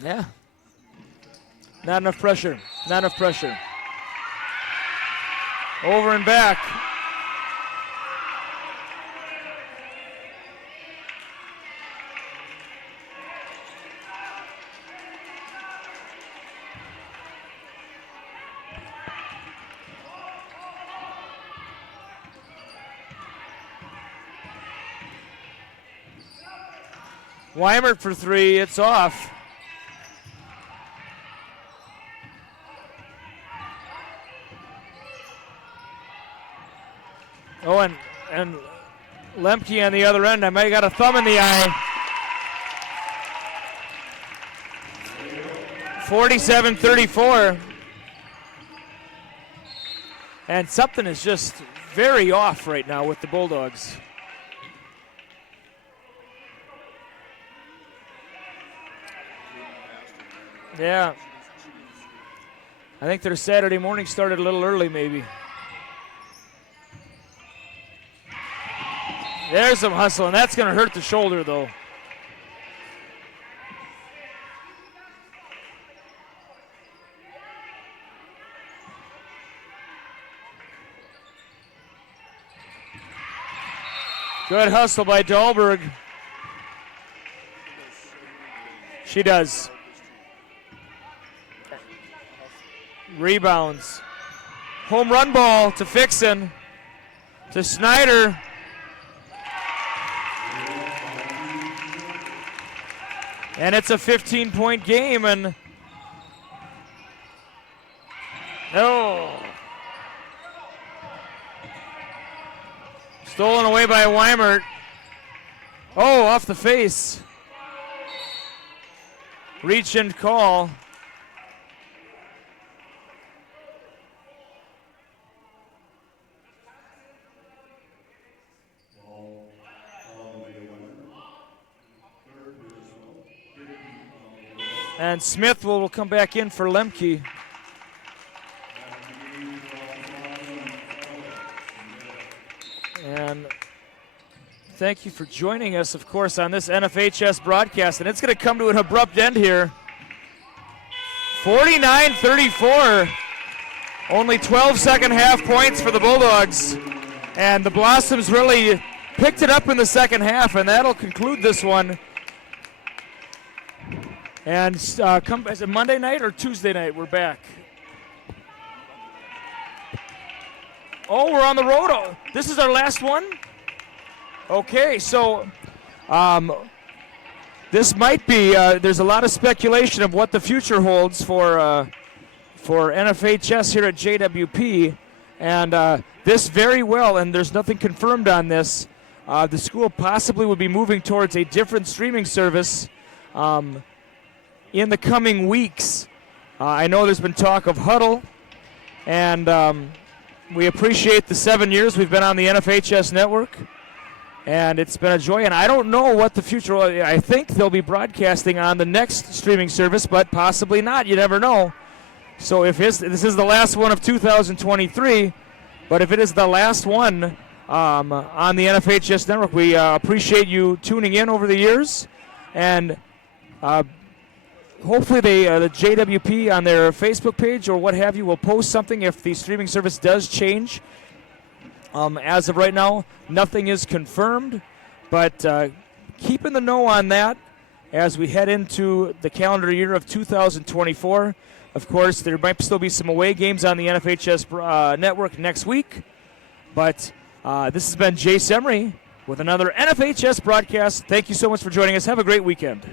Yeah. Not enough pressure. Not enough pressure. Over and back. Weimert for 3. It's off. Oh, and Lemke on the other end. I might have got a thumb in the eye. 47-34. And something is just very off right now with the Bulldogs. Yeah. I think their Saturday morning started a little early, maybe. There's some hustle, and that's going to hurt the shoulder, though. Good hustle by Dahlberg. She does. Rebounds. Home run ball to Fixon. To Snyder. And it's a 15-point game, and stolen away by Weimert. Oh, off the face. Reach and call. And Smith will come back in for Lemke. And thank you for joining us, of course, on this NFHS broadcast. And it's going to come to an abrupt end here. 49-34. Only 12 second half points for the Bulldogs. And the Blossoms really picked it up in the second half, and that'll conclude this one. And is it Monday night or Tuesday night? We're back. Oh, we're on the road. Oh, this is our last one? Okay, so this might be, there's a lot of speculation of what the future holds for NFHS here at JWP. And this very well, and there's nothing confirmed on this, the school possibly would be moving towards a different streaming service in the coming weeks. I know there's been talk of Huddle, and we appreciate the 7 years we've been on the NFHS network, and it's been a joy. And I don't know what the future, I think they'll be broadcasting on the next streaming service, but possibly not. You never know. So if this is the last one of 2023, but if it is the last one on the NFHS network, we appreciate you tuning in over the years, and hopefully the JWP on their Facebook page or what have you will post something if the streaming service does change. As of right now, nothing is confirmed, but keep in the know on that as we head into the calendar year of 2024. Of course, there might still be some away games on the NFHS network next week, but this has been Jay Semry with another NFHS broadcast. Thank you so much for joining us. Have a great weekend.